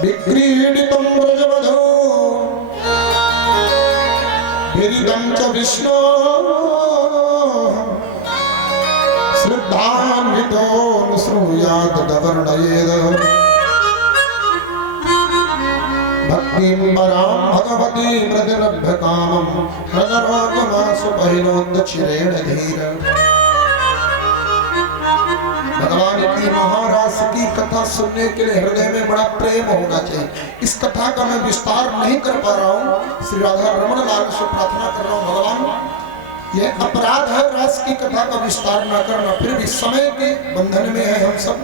विक्रीडितं व्रजवधो विरिदं च विष्णो श्रद्धान्वितो नुश्रूयात् दवर्णयेद भक्तिं परां भगवती मृदुलभ्य कामं हृदरोगमासु बहिनोदचिरेण धीर। भगवान की महारास की कथा सुनने के लिए हृदय में बड़ा प्रेम होना चाहिए। इस कथा का मैं विस्तार नहीं कर पा रहा हूँ, श्री राधा रमण लाल से प्रार्थना कर रहा हूँ, भगवान यह अपराध है रास की कथा का विस्तार ना करना। फिर भी समय के बंधन में है हम सब।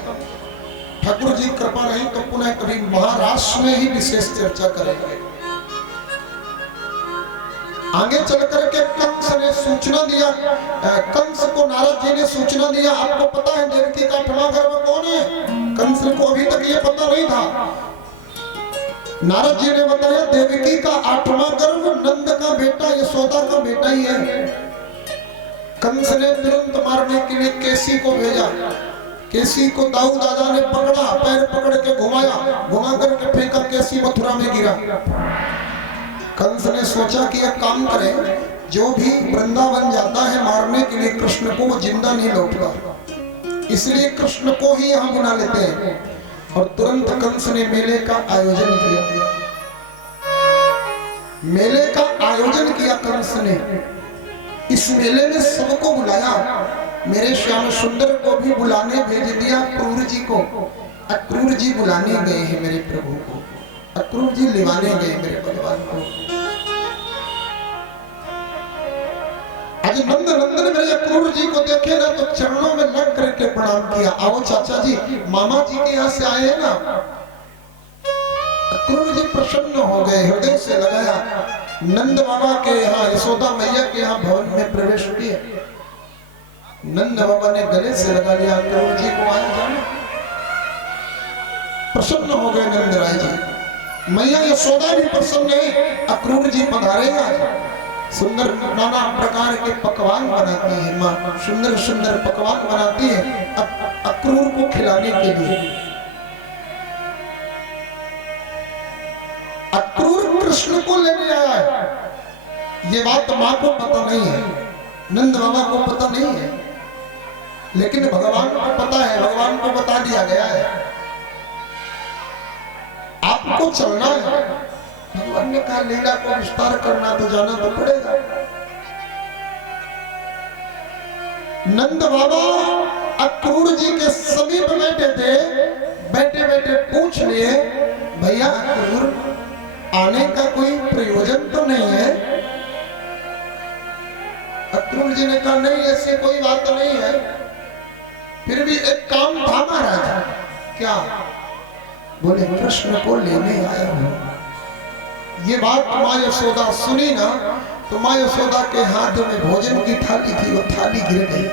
ठाकुर जी कृपा रही तो पुनः कभी महारास में ही विशेष चर्चा करेंगे। आगे चल करके कंस ने सूचना दिया, कंस को नारद जी ने सूचना दिया, आपको पता है देवकी का 8वां गर्भ कौन है? कंस को अभी तक ये पता नहीं था। नारद जी ने बताया देवकी का 8वां गर्भ नंद का बेटा यशोदा का बेटा ही है। कंस ने तुरंत मारने के लिए केसी को भेजा। केसी को दाऊ दादा ने पकड़ा, पैर पकड़ के घुमाया, घुमा करके फेंका, केसी मथुरा में गिरा। कंस ने सोचा कि यह काम करें, जो भी वृंदावन जाता है मारने के लिए कृष्ण को, वो जिंदा नहीं लौटता, इसलिए कृष्ण को ही यहाँ बुला लेते हैं। और तुरंत कंस ने मेले का आयोजन किया। मेले का आयोजन किया कंस ने। इस मेले में सबको बुलाया। मेरे श्याम सुंदर को भी बुलाने भेज दिया, क्रूर जी को। अक्रूर जी बुलाने गए हैं मेरे प्रभु को, अक्रूर जी लिवाने गए मेरे भगवान को। आज नंद नंदन मेरे अक्रूर जी को देखे ना तो चरणों में लग करके प्रणाम किया। आओ चाचा जी, मामा जी के यहाँ से आए हैं ना। अक्रूर जी प्रसन्न हो गए, हृदय से लगाया। नंद बाबा के यहाँ, यशोदा मैया के यहाँ भवन में प्रवेश किए। नंद बाबा ने गले से लगा लिया, अक्रूर जी को आया जाना। प्रसन्न हो गए नंद राय जी। मैया यशोदा भी प्रसन्न है। अक्रूर जी पधारे आज, सुंदर नाना प्रकार के पकवान बनाती है माँ, सुंदर सुंदर पकवान बनाती है अक्रूर को खिलाने के लिए। अक्रूर कृष्ण को लेने आया है, ये बात माँ को पता नहीं है, नंद बाबा को पता नहीं है, लेकिन भगवान को पता है, भगवान को बता दिया गया है आपको चलना है। भगवान ने कहा लीला को विस्तार करना तो जाना तो पड़ेगा। नंद बाबा अक्रूर जी के समीप बैठे थे, बैठे बैठे पूछ लिए भैया अक्रूर आने का कोई प्रयोजन तो नहीं है? अक्रूर जी ने कहा नहीं ऐसी कोई बात नहीं है, फिर भी एक काम था महाराज। क्या? बोले कृष्ण को लेने आया हूं। ये बात माँ यशोदा सुनी ना तो माँ यशोदा के हाथ में भोजन की थाली थी, वो थाली गिर गई।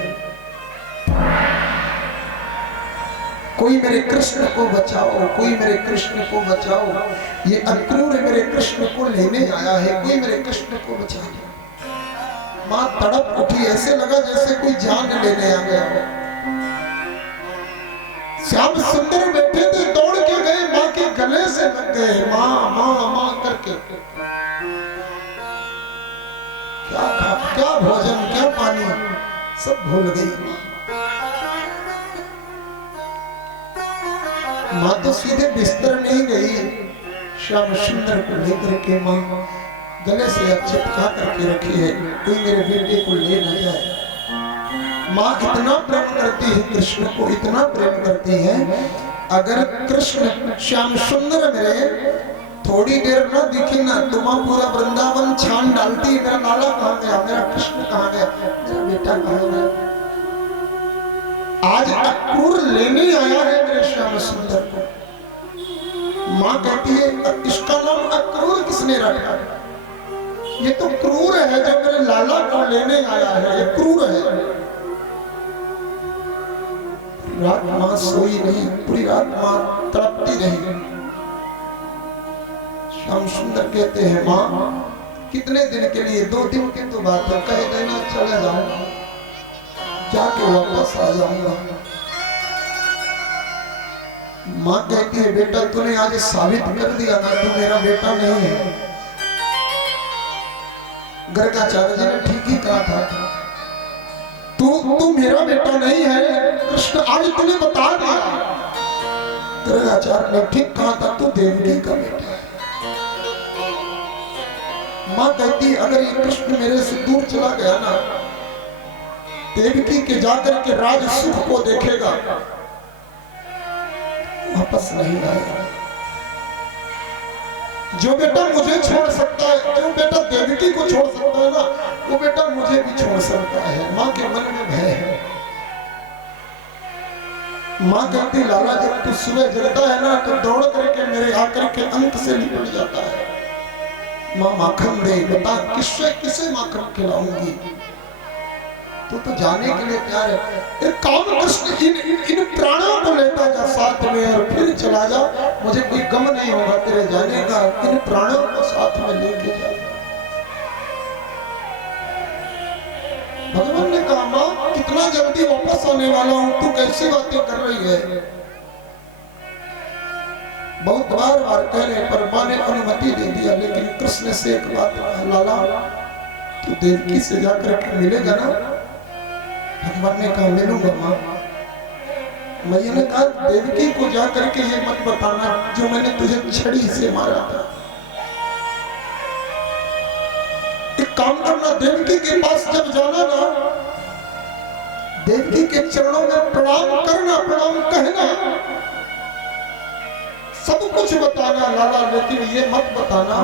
कोई मेरे कृष्ण को बचाओ, कोई मेरे कृष्ण को बचाओ, ये अक्रूर मेरे कृष्ण को लेने आया है, कोई मेरे कृष्ण को बचा ले। माँ तड़प उठी, ऐसे लगा जैसे कोई जान लेने आ गया हो। श्याम सुंदर बैठे थे, दौड़ के गए, माँ के गले से लग गए, माँ माँ माँ करके। क्या भोजन क्या पानी सब भूल गई माँ तो सीधे बिस्तर में ही गई। श्याम सुंदर को लेकर के माँ गले से चिपका करके रखी है, कोई मेरे बेटे को ले न जाए। माँ इतना प्रेम करती है कृष्ण को, इतना प्रेम करती है, अगर कृष्ण श्याम सुंदर मेरे थोड़ी देर न दिखी ना तो माँ पूरा वृंदावन छान डालती। मेरा लाला कहाँ गया, मेरा कृष्ण कहाँ गया, मेरा बेटा कहाँ गया। आज अक्रूर लेने आया है मेरे श्याम सुंदर को। माँ कहती है इसका नाम अक्रूर किसने रखा? ये तो क्रूर है जो मेरे लाला को लेने आया है, ये क्रूर है। रात माँ सोई नहीं, पूरी रात माँ तड़पती रही। श्याम सुंदर कहते हैं माँ कितने दिन के लिए? 2 दिन की तो बात है, कह देना चला जाऊंगा, जाके वापस आ जाऊंगा। माँ कहती है बेटा तूने आज साबित कर दिया ना तू मेरा बेटा नहीं है। गर्गाचार्य जी ने ठीक ही कहा था, तू मेरा बेटा नहीं है, कृष्ण आज तूने बता दिया। गर्गाचार्य ने ठीक कहा था, तू देवकी का बेटा है। माँ कहती अगर ये कृष्ण मेरे से दूर चला गया ना, देवकी के जाकर के राज सुख को देखेगा, वापस नहीं आएगा। जो बेटा मुझे छोड़ सकता है, जो बेटा देवकी को छोड़ सकता है ना, वो बेटा मुझे भी छोड़ सकता है। माँ के मन में भय है। माँ कहती लाला जब तू सुबह जगता है ना तो दौड़ करके मेरे आकर के अंत से निपट जाता है। माँ माखन दे, बता किसे माखन खिलाऊंगी? तो जाने के लिए तैयार है। एक काम कृष्ण इन प्राणों को लेता जा साथ में और फिर चला जा, मुझे कोई गम नहीं होगा तेरे जाने का, इन प्राणों को साथ में लेके जा। भगवान ने कहा माँ कितना जल्दी वापस आने वाला हूं, तू कैसी बातें कर रही है? बहुत बार कह रहे पर माँ ने अनुमति दे दिया, लेकिन कृष्ण से एक बात कहा, लाला तू देवकी से जाकर के मिलेगा ना? भगवान ने कहा मिलूंगा माँ। मैया ने कहा देवकी को जाकर के ये मत बताना जो मैंने तुझे छड़ी से मारा था। एक काम करना, देवकी के पास जब जाना ना, देवकी के चरणों में प्रणाम करना, प्रणाम कहना, सब कुछ बताना लाला, लेकिन ये मत बताना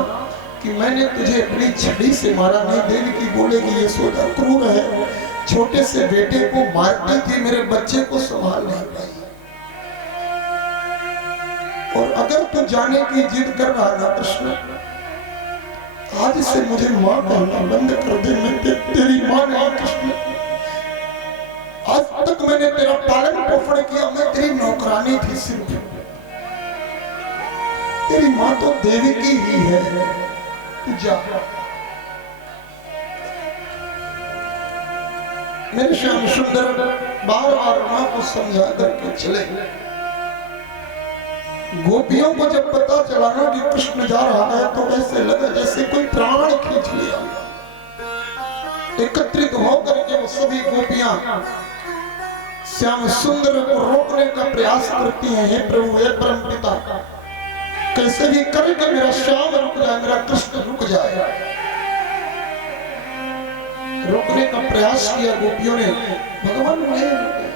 कि मैंने तुझे अपनी छड़ी से मारा। नहीं, देवकी बोलेगी ये सोदा क्रूर है, छोटे से बेटे को मारती थी, मेरे बच्चे को संभाल नहीं पाई। और अगर तू जाने की जिद कर रहा ना कृष्ण, आज से मुझे माँ कहना बंद कर दे। मैं तेरी माँ नहीं कृष्ण, आज तक मैंने तेरा पालन पोषण किया, मैं तेरी नौकरानी थी सिर्फ। तेरी माँ तो देवकी ही है, तू जा। मेरे श्याम सुंदर बार बार माँ को समझा करके चले। गोपियों को जब पता चला ना कि कृष्ण जा रहा है तो ऐसे लगा जैसे कोई प्राण खींच लिया। एकत्रित होकर के वो सभी गोपियां श्याम सुंदर को रोकने का प्रयास करती हैं। हे प्रभु, हे परम पिता, कैसे भी करके मेरा श्याम रुक जाए, मेरा कृष्ण रुक जाए। रोकने का प्रयास किया गोपियों ने, भगवान नहीं रुके।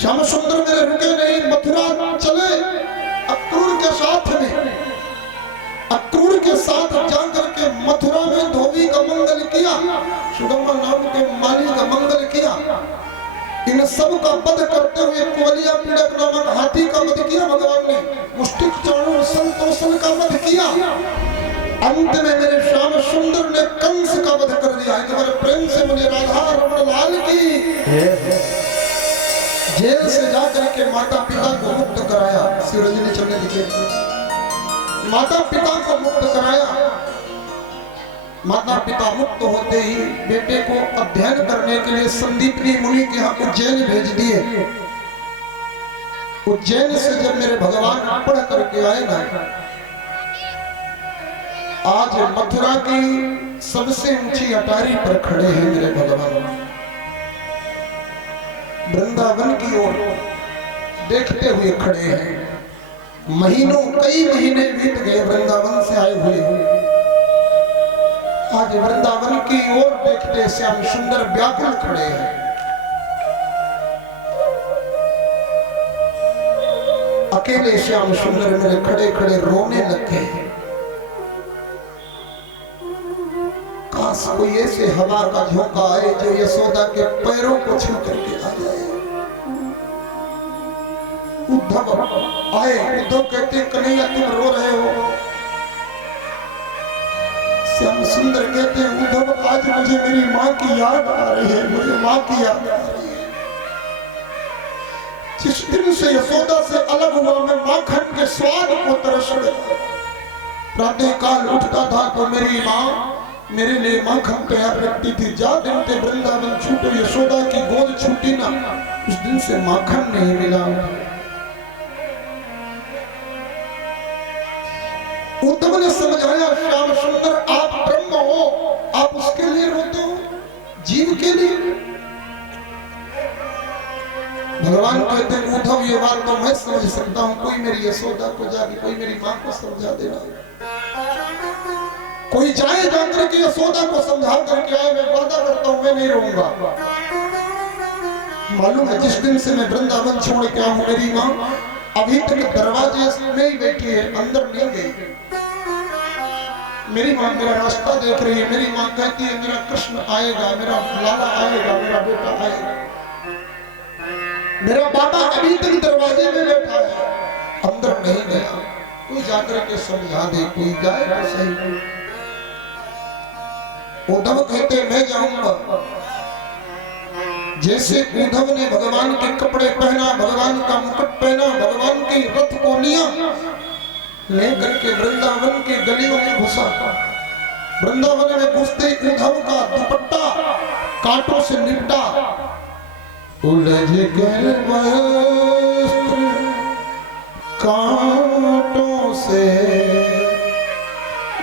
श्याम सुंदर मेरे रुके नहीं, मथुरा चले अक्रूर के साथ में। अक्रूर के साथ जाकर के मथुरा में धोबी का मंगल किया, सुदामा नाम के माली का मंगल किया। इन सब का वध करते हुए कुवलिया पीड़क नामक हाथी का वध किया भगवान ने। मुष्टिक चाणूर संतोषण का वध किया। अंत में मेरे श्याम सुंदर ने कंस का वध कर दिया। एक बार प्रेम से मुझे राधा रमण लाल की। जेल से जाकर के माता पिता को मुक्त कराया। शिवरंजनी चलने दिखे, माता पिता को मुक्त कराया। माता पिता मुक्त होते ही बेटे को अध्ययन करने के लिए संदीपनी मुनि के यहाँ उज्जैन भेज दिए। उज्जैन से जब मेरे भगवान पढ़ करके आए ना, आज मथुरा की सबसे ऊंची अटारी पर खड़े हैं मेरे भगवान। वृंदावन की ओर देखते हुए खड़े हैं। महीनों, कई महीने बीत गए वृंदावन से आए हुए। आज वृंदावन की ओर देखते श्याम सुंदर व्याकुल खड़े हैं। अकेले श्याम सुंदर मेरे खड़े खड़े रोने लग गए। काश कोई ऐसे हवा का झोंका आए जो यशोदा के पैरों को छू करके आ जाए। उद्धव आए, उद्धव कहते कन्हैया तुम रो रहे हो। श्याम सुंदर कहते हैं उद्धव आज मुझे मेरी माँ की याद आ रही है, मुझे माँ की याद आ रही है। जिस दिन से यशोदा से अलग हुआ मैं माखन के स्वाद को तरस गया। प्रातः काल उठता था तो मेरी माँ मेरे लिए माखन तैयार रखती थी। जा दिन ते वृंदावन छूटो, यशोदा की गोद छूटी ना, उस दिन से माखन नहीं मिला। उद्धव ने समझाया श्याम सुंदर आप ब्रह्म हो, आप उसके लिए रोते हो, जीव के लिए। भगवान कहते हैं उद्धव ये बात तो मैं समझ सकता हूँ, कोई मेरी यशोदा को जाके कोई मेरी माँ को समझा देना। कोई जाए जाकर के यशोदा को समझा करके आए, मैं वादा करता हूं मैं नहीं रहूंगा। मालूम है जिस दिन से मैं वृंदावन छोड़ के आऊं मेरी माँ अभी तक दरवाजे में ही बैठी है, अंदर नहीं गई। मेरी माँ मेरा रास्ता देख रही है। मेरी माँ कहती है मेरा कृष्ण आएगा, मेरा लाला आएगा, मेरा बेटा आएगा। मेरा बाबा अभी तक दरवाजे में बैठा है, अंदर नहीं गया। कोई जाकर के समझा दे, कोई जाए तो सही। उद्धव कहते मैं जाऊंगा। जैसे उद्धव ने भगवान के कपड़े पहना, भगवान का मुकुट पहना, भगवान के रथ को लिया, लेकर के वृंदावन के गलियों में घुसा। वृंदावन में घुसते उद्धव का दुपट्टा कांटों से लिपटा। उलझ गए वस्त्र कांटों से,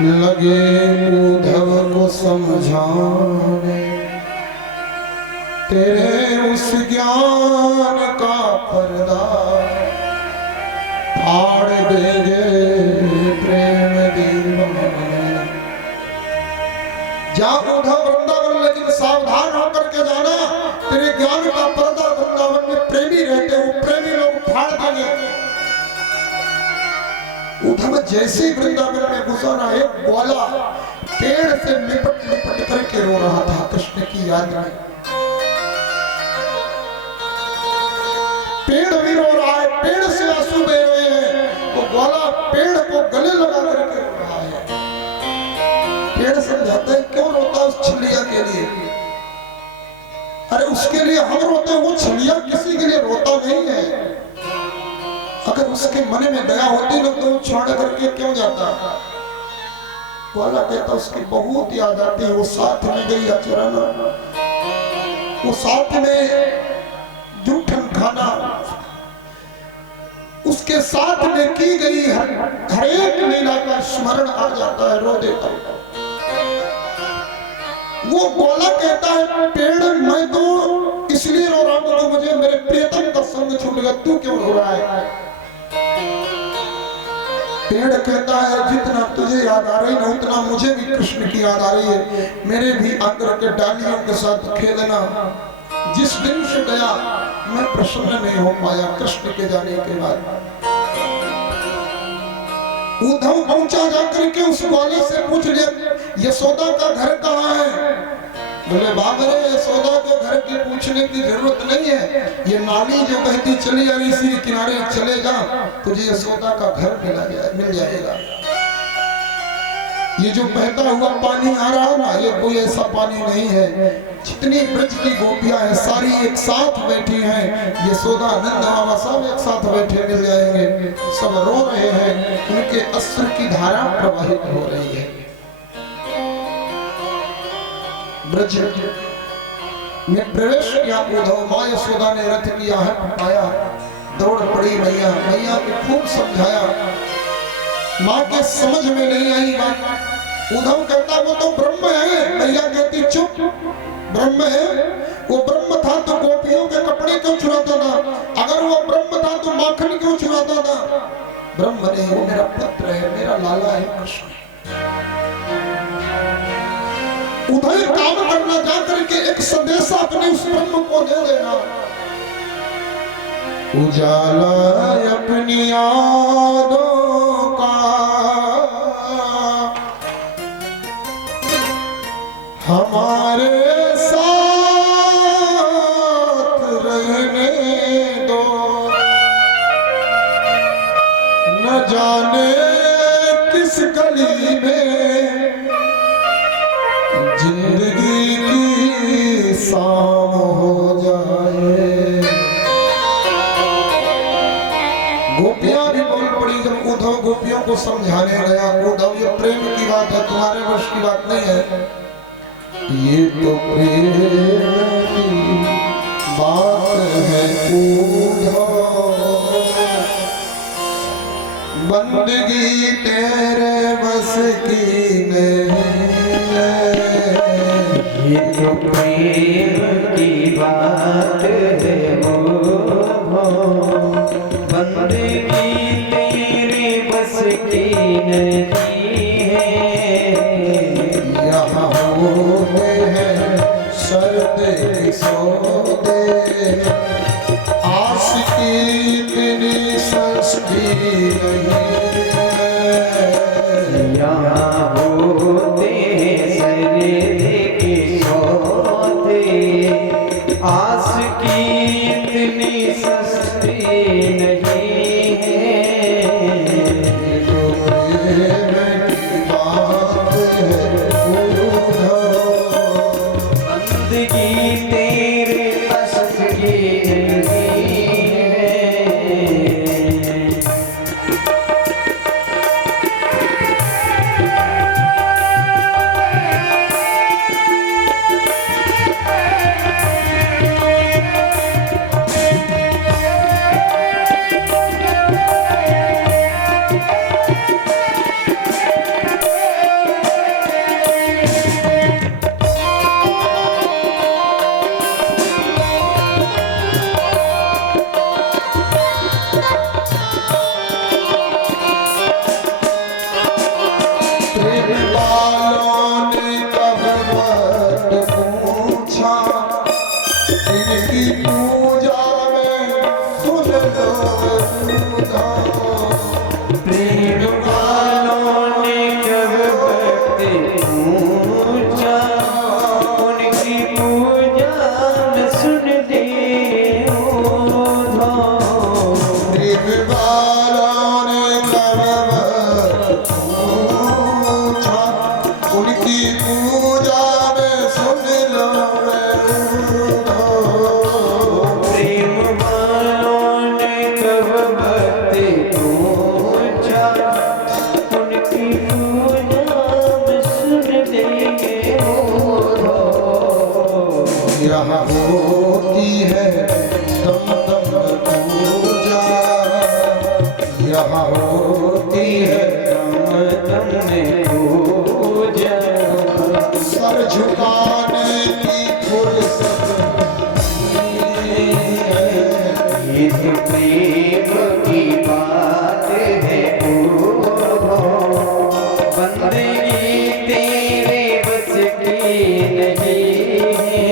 लगे उद्धव को समझाने, तेरे उस ज्ञान का पर्दा फाड़ देंगे प्रेम दीवाने। जा उद्धव वृंदावन, लेकिन सावधान होकर के जाना, तेरे ज्ञान का पर्दा वृंदावन में प्रेमी रहते हो, प्रेमी लोग फाड़ देंगे। उद्धव जैसे वृंदावन में घुसा ना, एक ग्वाला पेड़ से लिपट लिपट करके रो रहा था कृष्ण की याद में। पेड़ भी रो रहा है, पेड़ से आंसू बह रहे हैं, तो ग्वाला पेड़ को गले लगा करके रो रहा है। पेड़ समझाता है क्यों रोता उस छलिया के लिए। अरे उसके लिए हम रोते हैं, वो छलिया किसी के लिए रोता नहीं है। अगर उसके मन में दया होती ना तो छोड़ करके क्यों जाता। ग्वाला कहता उसकी बहुत याद आती है, वो साथ में गई आचरण, वो साथ में जूठन खाना, उसके साथ में की गई हर एक लीला का स्मरण आ जाता है, रो देता है। वो ग्वाला कहता है पेड़ मैं तो इसलिए रो रहा हूं तो मुझे मेरे प्रियतम का संग छूट गया, तू क्यों रो रहा है। पेड़ कहता है जितना तुझे याद आ रही ना उतना मुझे भी कृष्ण की याद आ रही है, मेरे भी आकर के डालियों के साथ खेलना। जिस दिन से गया मैं प्रसन्न नहीं हो पाया कृष्ण के जाने के बाद। उद्धव पहुंचा जाकर के उस ग्वाले से पूछ लिया यशोदा का घर कहाँ है। बोले बाबा रे यशोदा के घर की पूछने की जरूरत नहीं है, ये नाली जो बहती चली आ रही इसी किनारे चले जा तुझे यशोदा का घर मिल जाएगा। ये जो बहता हुआ पानी आ रहा है ना ये कोई ऐसा पानी नहीं है, जितनी ब्रज की गोपियां हैं सारी एक साथ बैठी हैं, यशोदा नंद बाबा सब एक साथ बैठे मिल जाएंगे, सब रो रहे हैं, उनके अश्रु की धारा प्रवाहित हो रही है। ब्रज में प्रवेश किया उद्धव, माँ यशोदा ने रथ किया है पटाया, दौड़ पड़ी मैया, मैया को खूब समझाया, माँ के समझ में नहीं आई बात। उद्धव कहता वो तो ब्रह्म है, मैया कहती चुप, ब्रह्म है, वो ब्रह्म था तो गोपियों के कपड़े क्यों चुराता था, अगर वो ब्रह्म था तो माखन क्यों चुराता था। ब्रह्म नहीं, वो मेरा पुत्र है, मेरा लाला है कृष्ण। उधर काम करना जाकर के एक संदेशा अपने उस ब्रह्म को दे देना। उजाला अपनी यादों का हमारे साथ रहने दो, न जाने किस गली में जिंदगी की शाम हो जाए। गोपियां भी बोल पड़ी जब उद्धव गोपियों को समझाने गया, उद्धव ये प्रेम की बात है, तुम्हारे वश की बात नहीं है, ये तो प्रेम की बात है उद्धव, बंदगी तेरे बस की नहीं है। ये तो प्रेम की बात है बंदगी तेरे बस की नहीं है। यहाँ होते हैं शर्त सौदे, आशिकी इतनी सस्ती नहीं है। यहाँ होते सरदे के सौदे, आशिकी इतनी सस्ती नहीं है। तो प्रेम की बात है बंदगी तेरे बस की नहीं है। उनकी यहाँ होती है दम दम पूजा, यहाँ होती है दम में पूजा। सर झुकाने की फुर्सत ये तो प्रेम की बात है बंदगी तेरे बस की नहीं है।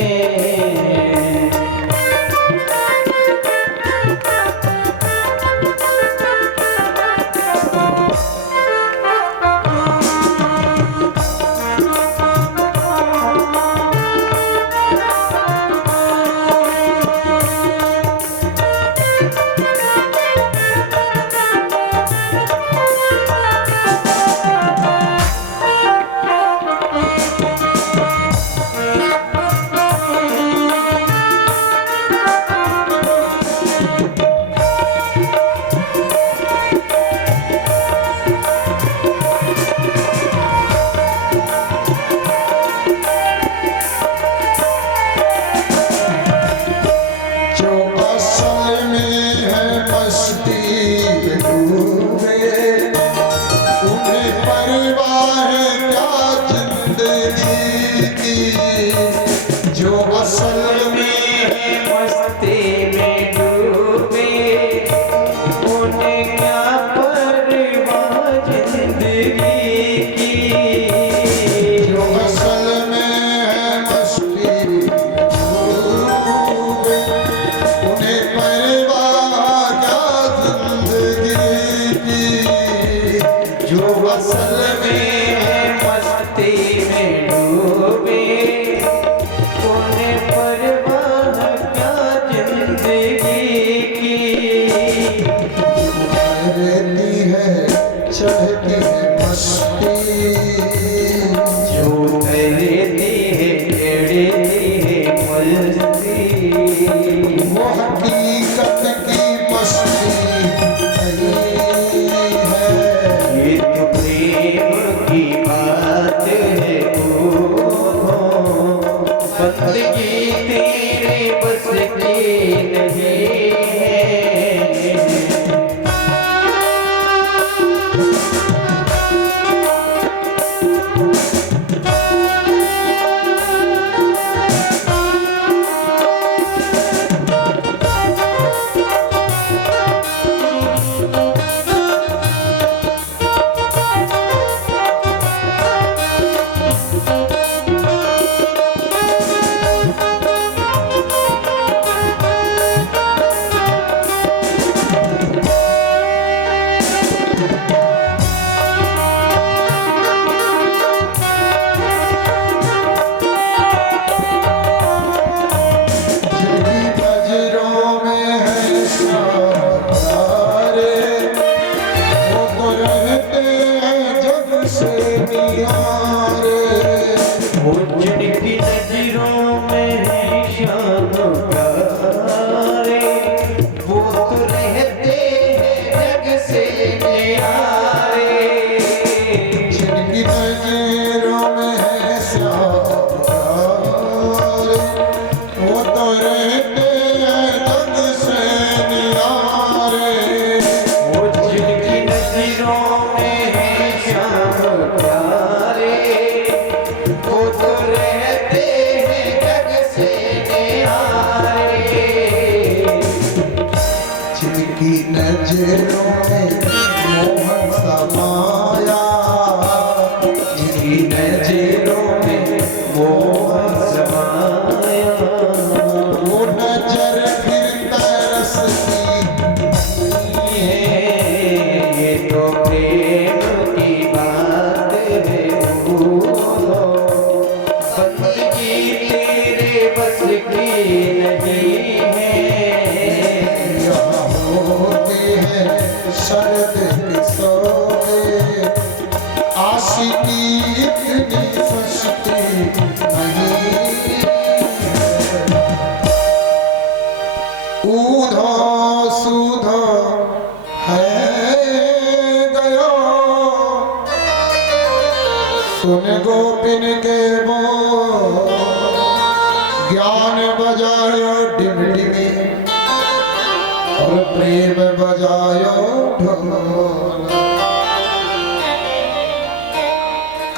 सुन गोपिन के वो ज्ञान बजायो डिमडिमे और प्रेम बजायो ढोल।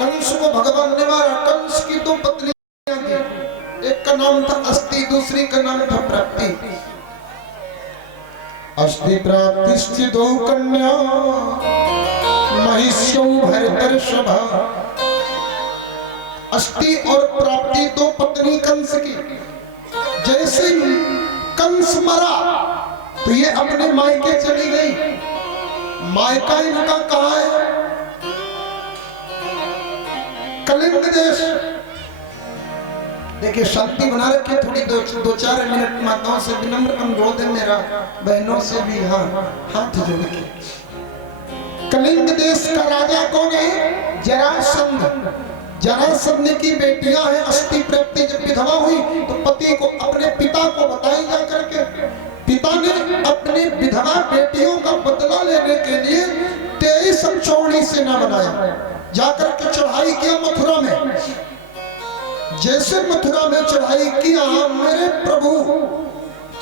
कंस को भगवान ने मारा। कंस की दो पत्नियां थी, एक का नाम था अस्ति, दूसरी का नाम था प्राप्ति। अस्ति प्राप्तिश्च दो कन्या महिष्यौ भरतर्षभा। अस्ति और प्राप्ति दो पत्नी कंस की। जैसे कंस मरा तो ये अपने मायके चली गई। मायका इनका कहाँ है? कलिंग देश। देखिए शांति बना रखे थोड़ी, दो चार मिनट माताओं से विनम्र अनुरोध है मेरा, बहनों से भी। हाँ, हाथ जोड़ के। कलिंग देश का राजा कौन है? जरासंध। जरासंध की बेटियां हैं अस्ति प्राप्ति। जब विधवा हुई तो पति को, अपने पिता को बताई जा करके, पिता ने अपने विधवा बेटियों का बदला लेने के लिए 23 चौड़ी सेना बनाया, जाकर के चढ़ाई किया मथुरा में। जैसे मथुरा में चढ़ाई किया, मेरे प्रभु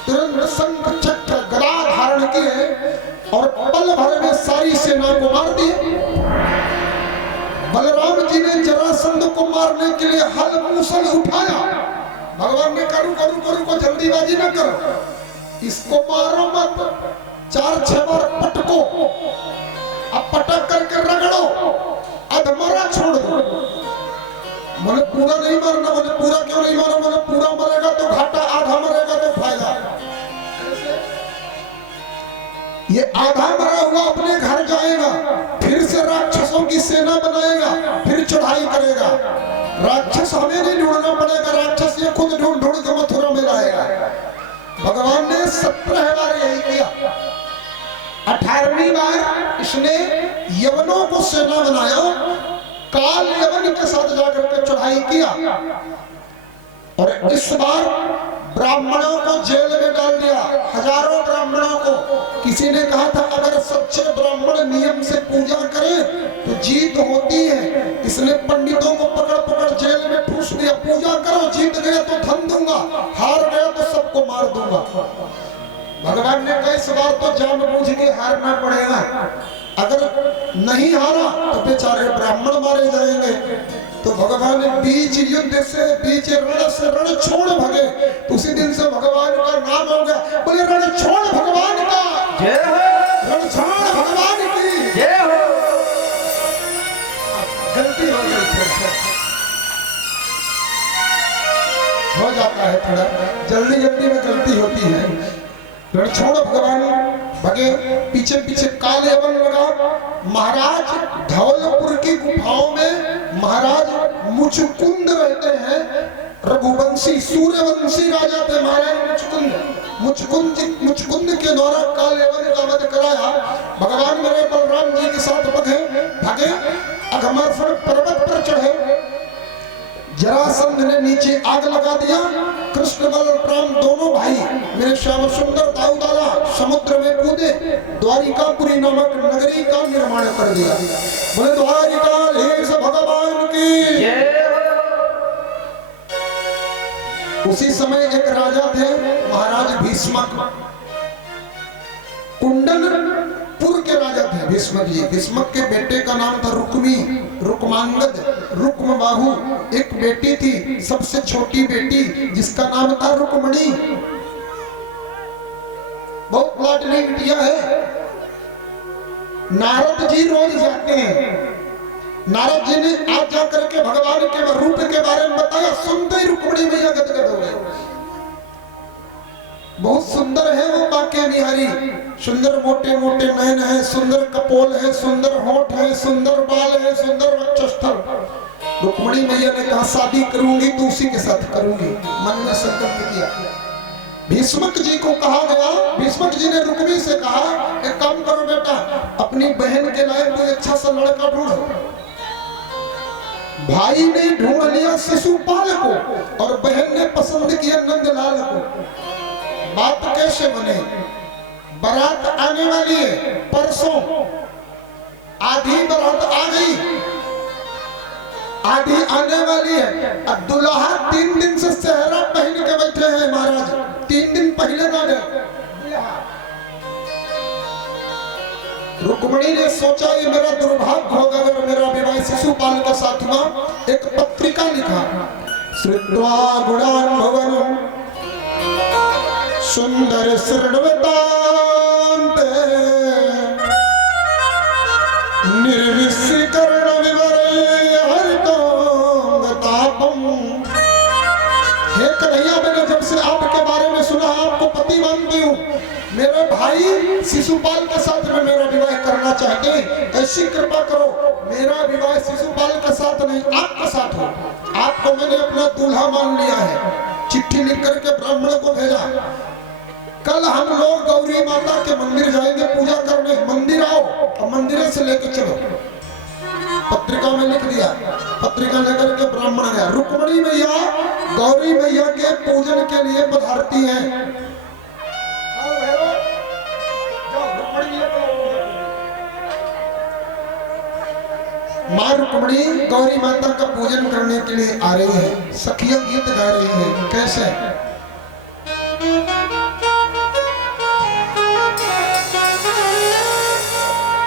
तुरंत शंख चक्र गदा धारण किए और पल भर में सारी सेना को मार दिए। बलराम जी ने जरासंध को मारने के लिए हल मूसल उठाया। भगवान ने करू करू करू को जल्दीबाजी न करो, इसको मारो मत, 4-6 बार पटको, अब पटक करके रगड़ो, अधमरा छोड़ दो। बोले पूरा नहीं मारना। बोले पूरा क्यों नहीं मारना? बोले पूरा मरेगा तो घाटा, आधा मरेगा तो फायदा। ये आधा मरा हुआ अपने घर जाएगा, फिर से राक्षसों की सेना बनाएगा, फिर चढ़ाई करेगा। राक्षस हमें नहीं ढूंढना पड़ेगा, राक्षस ये खुद ढूंढ ढूंढ के मथुरा में लाएगा। भगवान ने 17 बार यही किया। 18वीं बार इसने यवनों को सेना बनाया, काल यवन के साथ जाकर के चढ़ाई किया। और इस बार ब्राह्मणों को जेल में डाल दिया, हजारों ब्राह्मणों को। किसी ने कहा था अगर सच्चे ब्राह्मण नियम से पूजा करें तो जीत होती है। इसने पंडितों को पकड़ पकड़ जेल में ठूस दिया, पूजा करो, जीत गया तो धन दूंगा, हार गया तो सबको मार दूंगा। भगवान ने कहा इस बार तो जानबूझ के हारना पड़ेगा, अगर नहीं हारा तो बेचारे ब्राह्मण मारे जाएंगे। तो भगवान बीच युद्ध से, बीच रण से रण छोड़ भगे। तो उसी दिन से भगवान का नाम हो गया। बोले रण छोड़ भगवान का जय हो, रण छोड़ भगवान की जय हो। गलती हो गई, हो जाता है थोड़ा, जल्दी जल्दी में गलती होती है। रण छोड़ भगवान भगे। पीछे पीछे काल यवन लगा। महाराज धौलपुर की गुफाओं में महाराज मुचकुंद रहते हैं। रघुवंशी सूर्यवंशी राजा थे महाराज मुचकुंद के द्वारा काल यवन का वध कराया। भगवान मेरे बलराम जी के साथ भगे अघमरफल पर्वत पर चढ़े। जरासंध ने नीचे आग लगा दिया। कृष्ण बलराम दोनों भाई मेरे श्याम सुंदर दाऊ दादा समुद्र में कूदे, द्वारिकापुरी नामक नगरी का निर्माण कर दिया। बोले द्वारिकाधीश भगवान की। उसी समय एक राजा थे महाराज भीष्मक, कुंडनपुर के राजा थे भीष्मक जी। भीष्मक के बेटे का नाम था रुक्मांगद, रुक्मबाहु। एक बेटी थी, सबसे छोटी बेटी, जिसका नाम था रुक्मणी। बहुत लाडली बिटिया है। नारद जी रोज जाते हैं। नारद जी ने आज जाकर के भगवान के रूप के बारे में बताया। सुनते ही रुक्मणी मैया गदगद हो गए। बहुत सुंदर है वो बाके बिहारी, सुंदर मोटे मोटे नयन है, सुंदर कपोल है, सुंदर होठ है, सुंदर बाल है, सुंदर वक्षस्थल। रुक्मणी मैया ने कहा शादी करूंगी तो उसी के साथ करूंगी, मन में संकल्प किया। भीष्मक जी को कहा गया, भीष्मक जी ने रुक्मी से कहा एक काम करो बेटा, अपनी बहन के लायक कोई अच्छा सा लड़का ढूंढो। भाई ने ढूंढ लिया शिशुपाल को और बहन ने पसंद किया नंदलाल को। बात कैसे बने? बारात आने वाली है परसों, आधी बारात आ गई। आधी आने वाली है। अब दुल्हा 3 दिन से सेहरा पहन के बैठे हैं महाराज, 3 दिन पहले ना गए। रुक्मणी ने सोचा ये मेरा दुर्भाग्य होगा अगर मेरा विवाह शिशुपाल के साथ हुआ। एक पत्रिका लिखा, श्रुत्वा गुणान् भवनं सुंदर शृण्वतान्ते निर्विषीकरण विवरे हरितोंगतापम। हे कन्हैया, मैंने जब से आपके बारे में सुना आपको पति मानती हूँ। मेरे भाई शिशुपाल के साथ में मेरा विवाह करना चाहते हैं, ऐसी कृपा करो मेरा विवाह शिशुपाल के साथ नहीं आपके साथ हो। आपको मैंने अपना दूल्हा मान लिया है। चिट्ठी लिख करके ब्राह्मण को भेजा। कल हम लोग गौरी माता के मंदिर जाएंगे पूजा करने, मंदिर आओ और मंदिर से लेकर चलो। पत्रिका में लिख दिया। पत्रिका लेकर के ब्राह्मण गया। रुक्मणी मैया गौरी मैया के पूजन के लिए पधारती हैं। माँ रुक्मणी गौरी माता का पूजन करने के लिए आ रही है। सखियां गीत गा रही हैं। कैसे?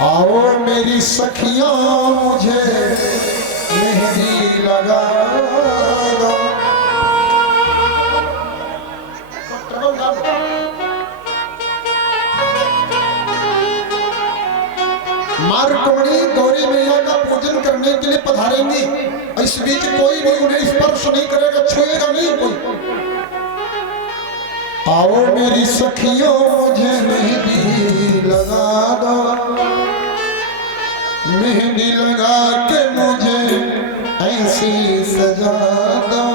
आओ मेरी सखियां मुझे मेहंदी लगा दो। माँ रुक्मणी गौरी मैया का पूजन करने के लिए पधारेंगी। इस बीच कोई भी उन्हें स्पर्श नहीं करेगा, छुएगा नहीं कोई। आओ मेरी सखियों मुझे मेहंदी लगा दो, मेहंदी लगा के मुझे ऐसी सजा दो,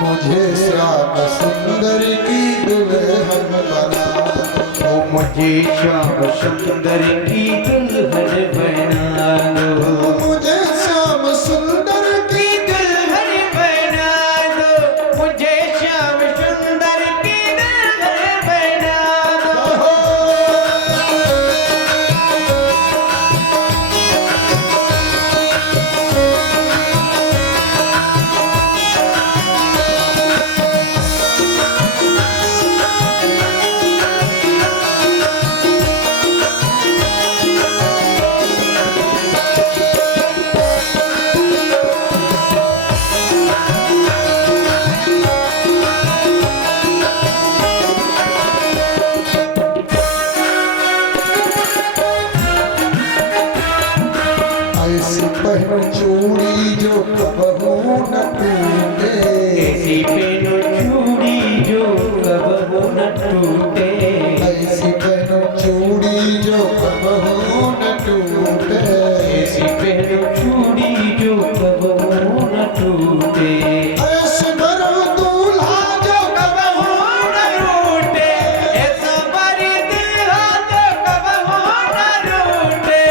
मुझे श्याम सुंदर की दुल्हन बना दो, मुझे श्याम सुंदर की दुल्हन बना दो, मुझे श्याम सुंदर की दुल्हन बना दो, मुझे श्याम सुंदर की दुल्हन बना दो। ऐसी पहनो चूड़ी जो कबहू न टूटे, ऐसी पहनो चूड़ी जो कबहू न टूटे, ऐसी पहनो चूड़ी जो कबहू न टूटे, ऐसी पहनो चूड़ी जो कबहू न टूटे, ऐसे बरो दूल्हा जो कबहू न टूटे, ऐसा बरी दूल्हा जो कबहू न टूटे,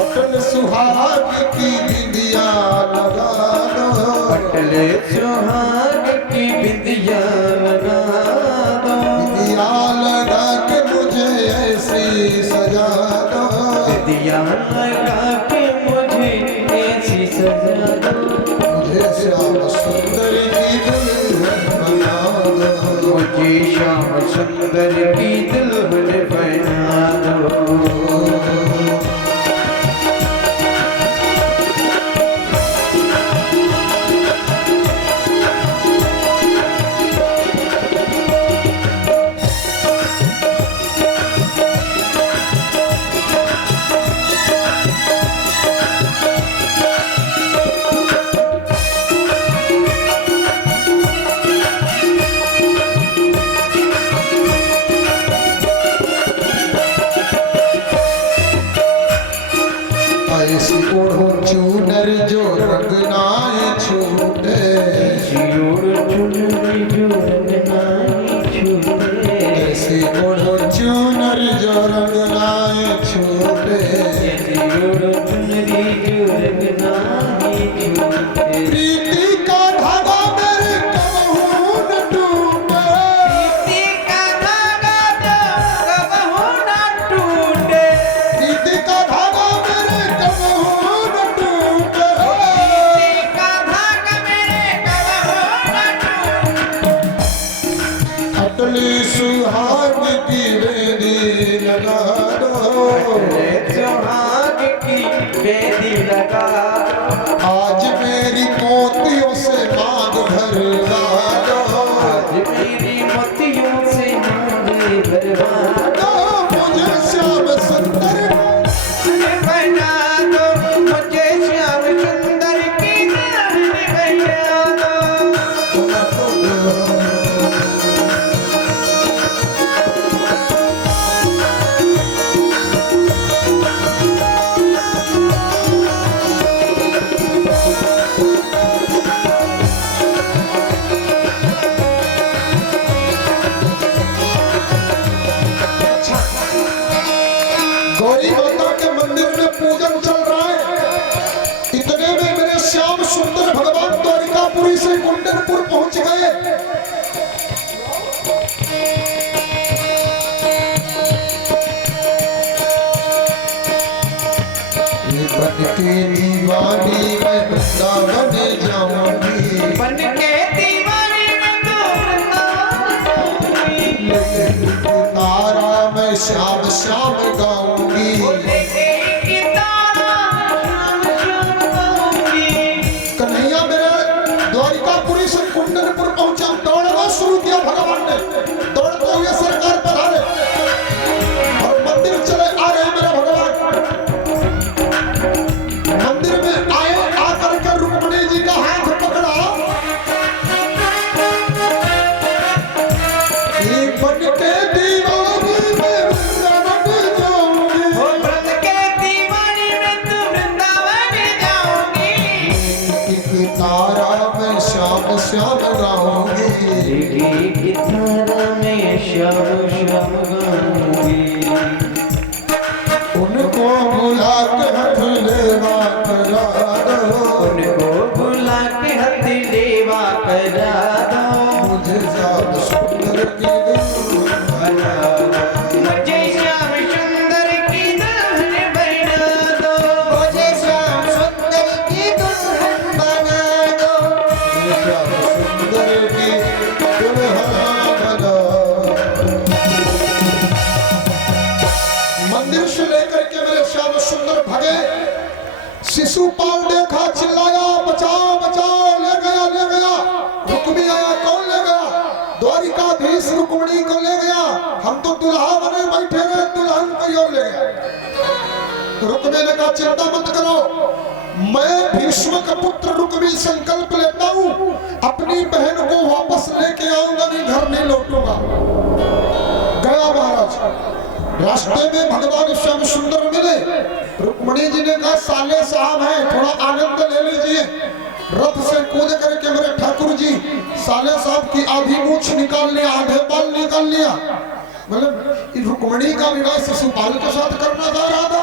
अटल सुहाग की बिंदिया लगा दो, अटल सुहाग की बिंदिया लगा दो, बिंदिया लगा के मुझे ऐसी सजा दो, बिंदिया लगा के मुझे ऐसी सजा दो, मुझे श्याम सुंदर की दुल्हन बना दो, मुझे श्याम सुंदर की दुल्हन बना दो। ऐसी ओढ़ो चूनर जो रंग नाए छूटे, ऐसी ओढ़ो चूनर जो रंग नाए छूटे, प्रीति का धागा मेरे कबहू न टूटे, प्रीति का धागा मेरे कबहू न टूटे, सुंदर भगवान द्वारिकापुरी से कुंडनपुर पहुंच गए। बन के दीवानी मैं वृंदावन जाऊंगी, बन के दीवानी मैं तो वृंदावन जाऊंगी। तारा मैं श्याम श्याम गाऊंगी, कन्हैया मेरे द्वारिकापुरी से कुंडनपुर पहुंचा। दौड़ना शुरू किया भगवान ने, दौड़ते हुए सरकार पधारे और मंदिर चले आ रहे मेरे भगवान। मंदिर में आए, आकर के रुक्मिणी जी का हाथ पकड़ा। बन के दीवानी मैं वृंदावन जाऊंगी, बन के दीवानी मैं तो वृंदावन जाऊंगी। एक तारा मैं श्याम श्याम गाऊंगी, एक तारा मैं श्याम श्याम गाऊंगी। उनको बुला के हाथ लेवा करा दो, उनको बुला के हाथ लेवा करा दो। मुझे श्याम सुंदर की दुल्हन बना दो, मुझे श्याम सुंदर की दुल्हन बना दो। मुझे श्याम सुंदर की दुल्हन बना दो। मुझे श्याम सुंदर की दुल्हन बना दो। मंदिर से लेकर के मेरे श्याम सुंदर भगे। शिशुपाल देखा, चिल्लाया बचाओ बचाओ, ले गया ले गया। रुक्मी आया, कौन ले गया? द्वारिकाधीश रुक्मिणी को ले गया। हम तो दुल्हा बने बैठे रहे, दुल्हन को और ले गया। रुक्मी ने कहा चिंता मत करो, मैं भीष्म का पुत्र रुक्मी संकल्प लेता हूँ, अपनी बहन को वापस लेके आऊंगा, नहीं घर नहीं लौटूंगा। गया महाराज। रास्ते में भगवान श्याम सुंदर मिले। रुक्मिणी जी ने कहा साले साहब हैं, थोड़ा आनंद ले लीजिए। रथ से कूद करके मेरे ठाकुर जी साले साहब की आधी मूछ निकाल लिया, आधे बाल निकाल लिया। मतलब रुक्मिणी का विवाह शिशुपाल के साथ करना जा रहा था,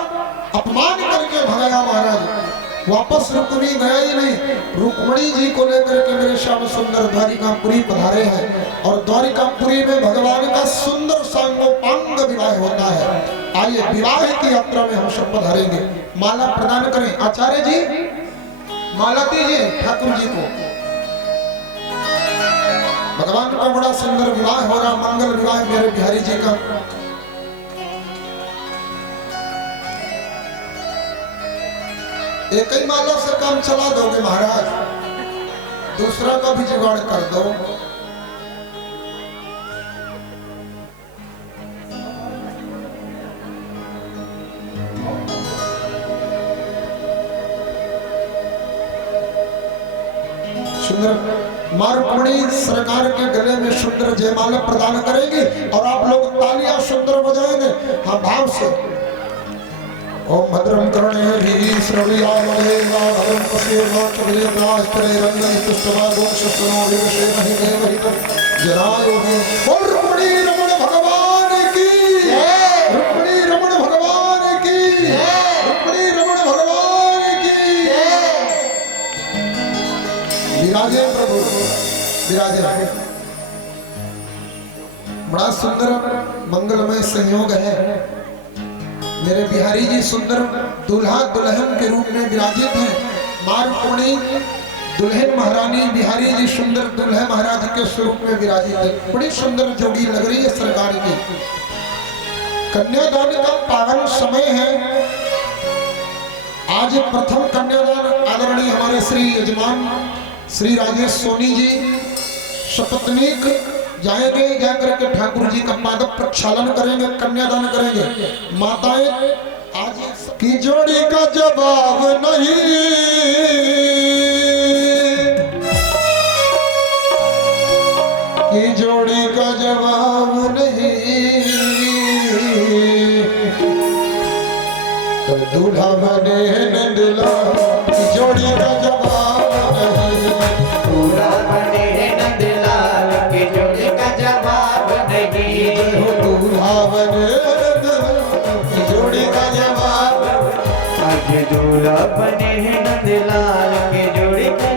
अपमान करके भगाया महाराज। वापस रुक्मी गया ही नहीं। रुक्मिणी जी को लेकर के मेरे श्याम सुंदर द्वारिकापुरी पधारे हैं और द्वारिकापुरी में भगवान का सुंदर सांगोपांग विवाह होता है। आइए विवाह की यात्रा में हम सब पधारेंगे। माला प्रदान करें आचार्य जी, माला दीजिए ठाकुर जी को। भगवान का बड़ा सुंदर विवाह हो रहा, मंगल विवाह मेरे बिहारी जी का। एक ही माला से काम चला दोगे महाराज, दूसरा का भी जुगाड़ कर दो। सुंदर मां रुक्मिणी सरकार के गले में सुंदर जयमाला प्रदान करेगी और आप लोग तालियां सुंदर बजाएंगे। हाँ भाव से। ओम भद्रं कर्णेभिः श्रवणयामदेवा भद्रं पश्येमा चलेनास्त्रे रंगं पुष्टवागो शस्त्रो विवशेमहि देवहितं जरायुः। बोल रुक्मिणी रमण भगवान की जय, रुक्मिणी रमण भगवान की जय, रुक्मिणी रमण भगवान की जय। विराजे प्रभु, विराजे। बड़ा सुंदर मंगलमय संयोग है। मेरे बिहारी जी सुंदर दुल्हा दुल्हन के रूप में विराजित हैं। मां रुक्मिणी दुल्हन महारानी, बिहारी जी सुंदर दुल्हा महाराज के स्वरूप में विराजित है। बड़ी सुंदर जोड़ी लग रही है सरकार की। कन्यादान का पावन समय है। आज प्रथम कन्यादान आदरणीय हमारे श्री यजमान श्री राजेश सोनी जी सपत्नीक जाएंगे, जाकर के ठाकुर जी का पाद प्रक्षालन करेंगे, कन्यादान करेंगे। माताएं आज की जोड़ी का जवाब नहीं, की जोड़ी का जवाब नहीं, तो दूल्हा बने नंदला की जोड़ी का जवाब नहीं, दूल्हा बने नंदलाल की जोड़ी का जवाब नहीं। दूल्हा बने की जोड़ी का जवाब। आज दूल्हा बने नंदलाल की जोड़ी का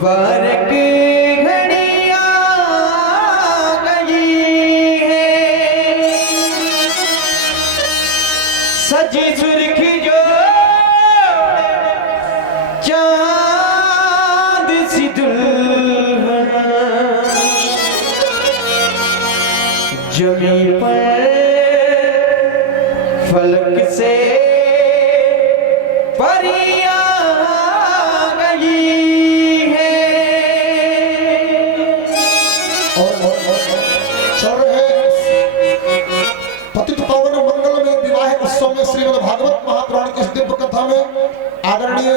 मुबारक घड़ी आ गई है, सजी सुर्खी जो चांद सी दुल्हन जमी पर फलक से परियां गई है। चल रहे पतित पावन मंगल में विवाह उत्सव में श्रीमद् भागवत महापुराण की इस दिव्य कथा में आदरणीय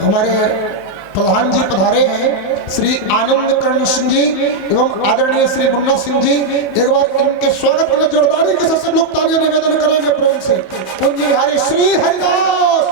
हमारे प्रधान जी पधारे हैं, श्री आनंद कर्ण सिंह जी एवं आदरणीय श्री मुन्ना सिंह जी। एक बार इनके स्वागत के लिए जोरदारी के साथ सब लोग तालियां निवेदन करेंगे प्रेम से। पूज्य हरि श्री हरिदास।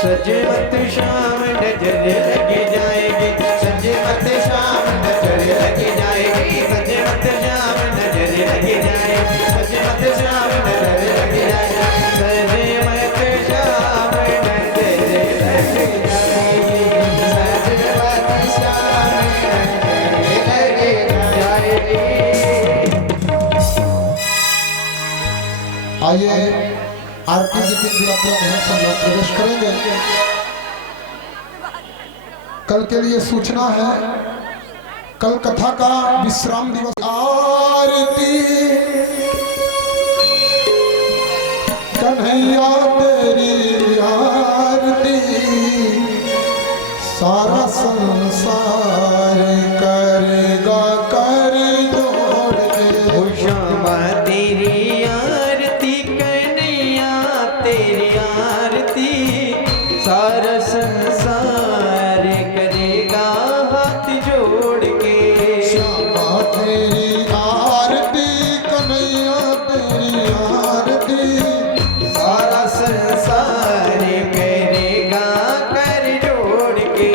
सजे मत शाम नजर लगी जाएगी, सजे मत शाम नजर लगी जाएगी, सजे मत शाम नजर लगी जाएगी, सजे मत शाम नजर लगी जाएगी, सजे मत शाम नजर लगी जाएगी, सजे मत शाम नजर लगी जाएगी। आइए आरती की दिव्य यात्रा में हम सब लोग प्रवेश करेंगे। कल के लिए सूचना है, कल कथा का विश्राम दिवस। आरती कन्हैया तेरी आरती, सारा संसार करेगा कर जोड़ के। श्यामा तेरी आरती कन्हैया तेरी आरती, सारा संसार करेगा हाथ जोड़ के। श्यामा तेरी आरती कन्हैया तेरी आरती, सारा संसार करेगा कर जोड़ के।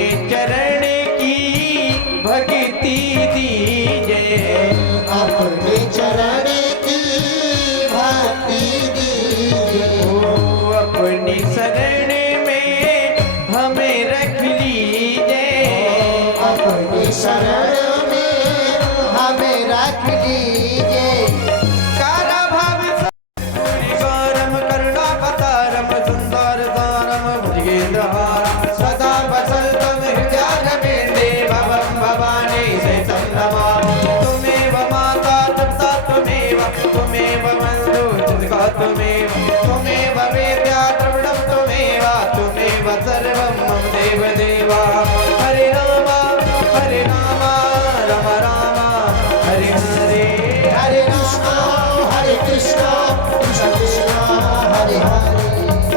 अपने चरण की भक्ति दीजिए, अपने चरण की भक्ति दीजिए। ओ अपनी शरण में हमें रख लीजिए, अपनी शरण में हमें रख लीजिए। कारा भाव गौरम करुणावतारम सुंदर सारम भुजगेंद्रहारम सदा वसंतम हृदयारविंदे भवं भवानी सहितं नमामि। त्वमेव माता तथा त्वमेव बन्धु जगता त्वमेव, त्वमेव वेद्या द्रविणं त्वमेव, त्वमेव सर्वं मम देव देवा। हरे राम राम राम हरे हरे, हरे कृष्ण कृष्ण कृष्ण हरे हरे।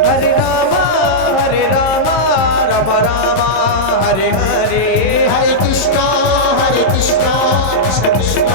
हरे राम राम राम हरे हरे, हरे कृष्ण कृष्ण कृष्ण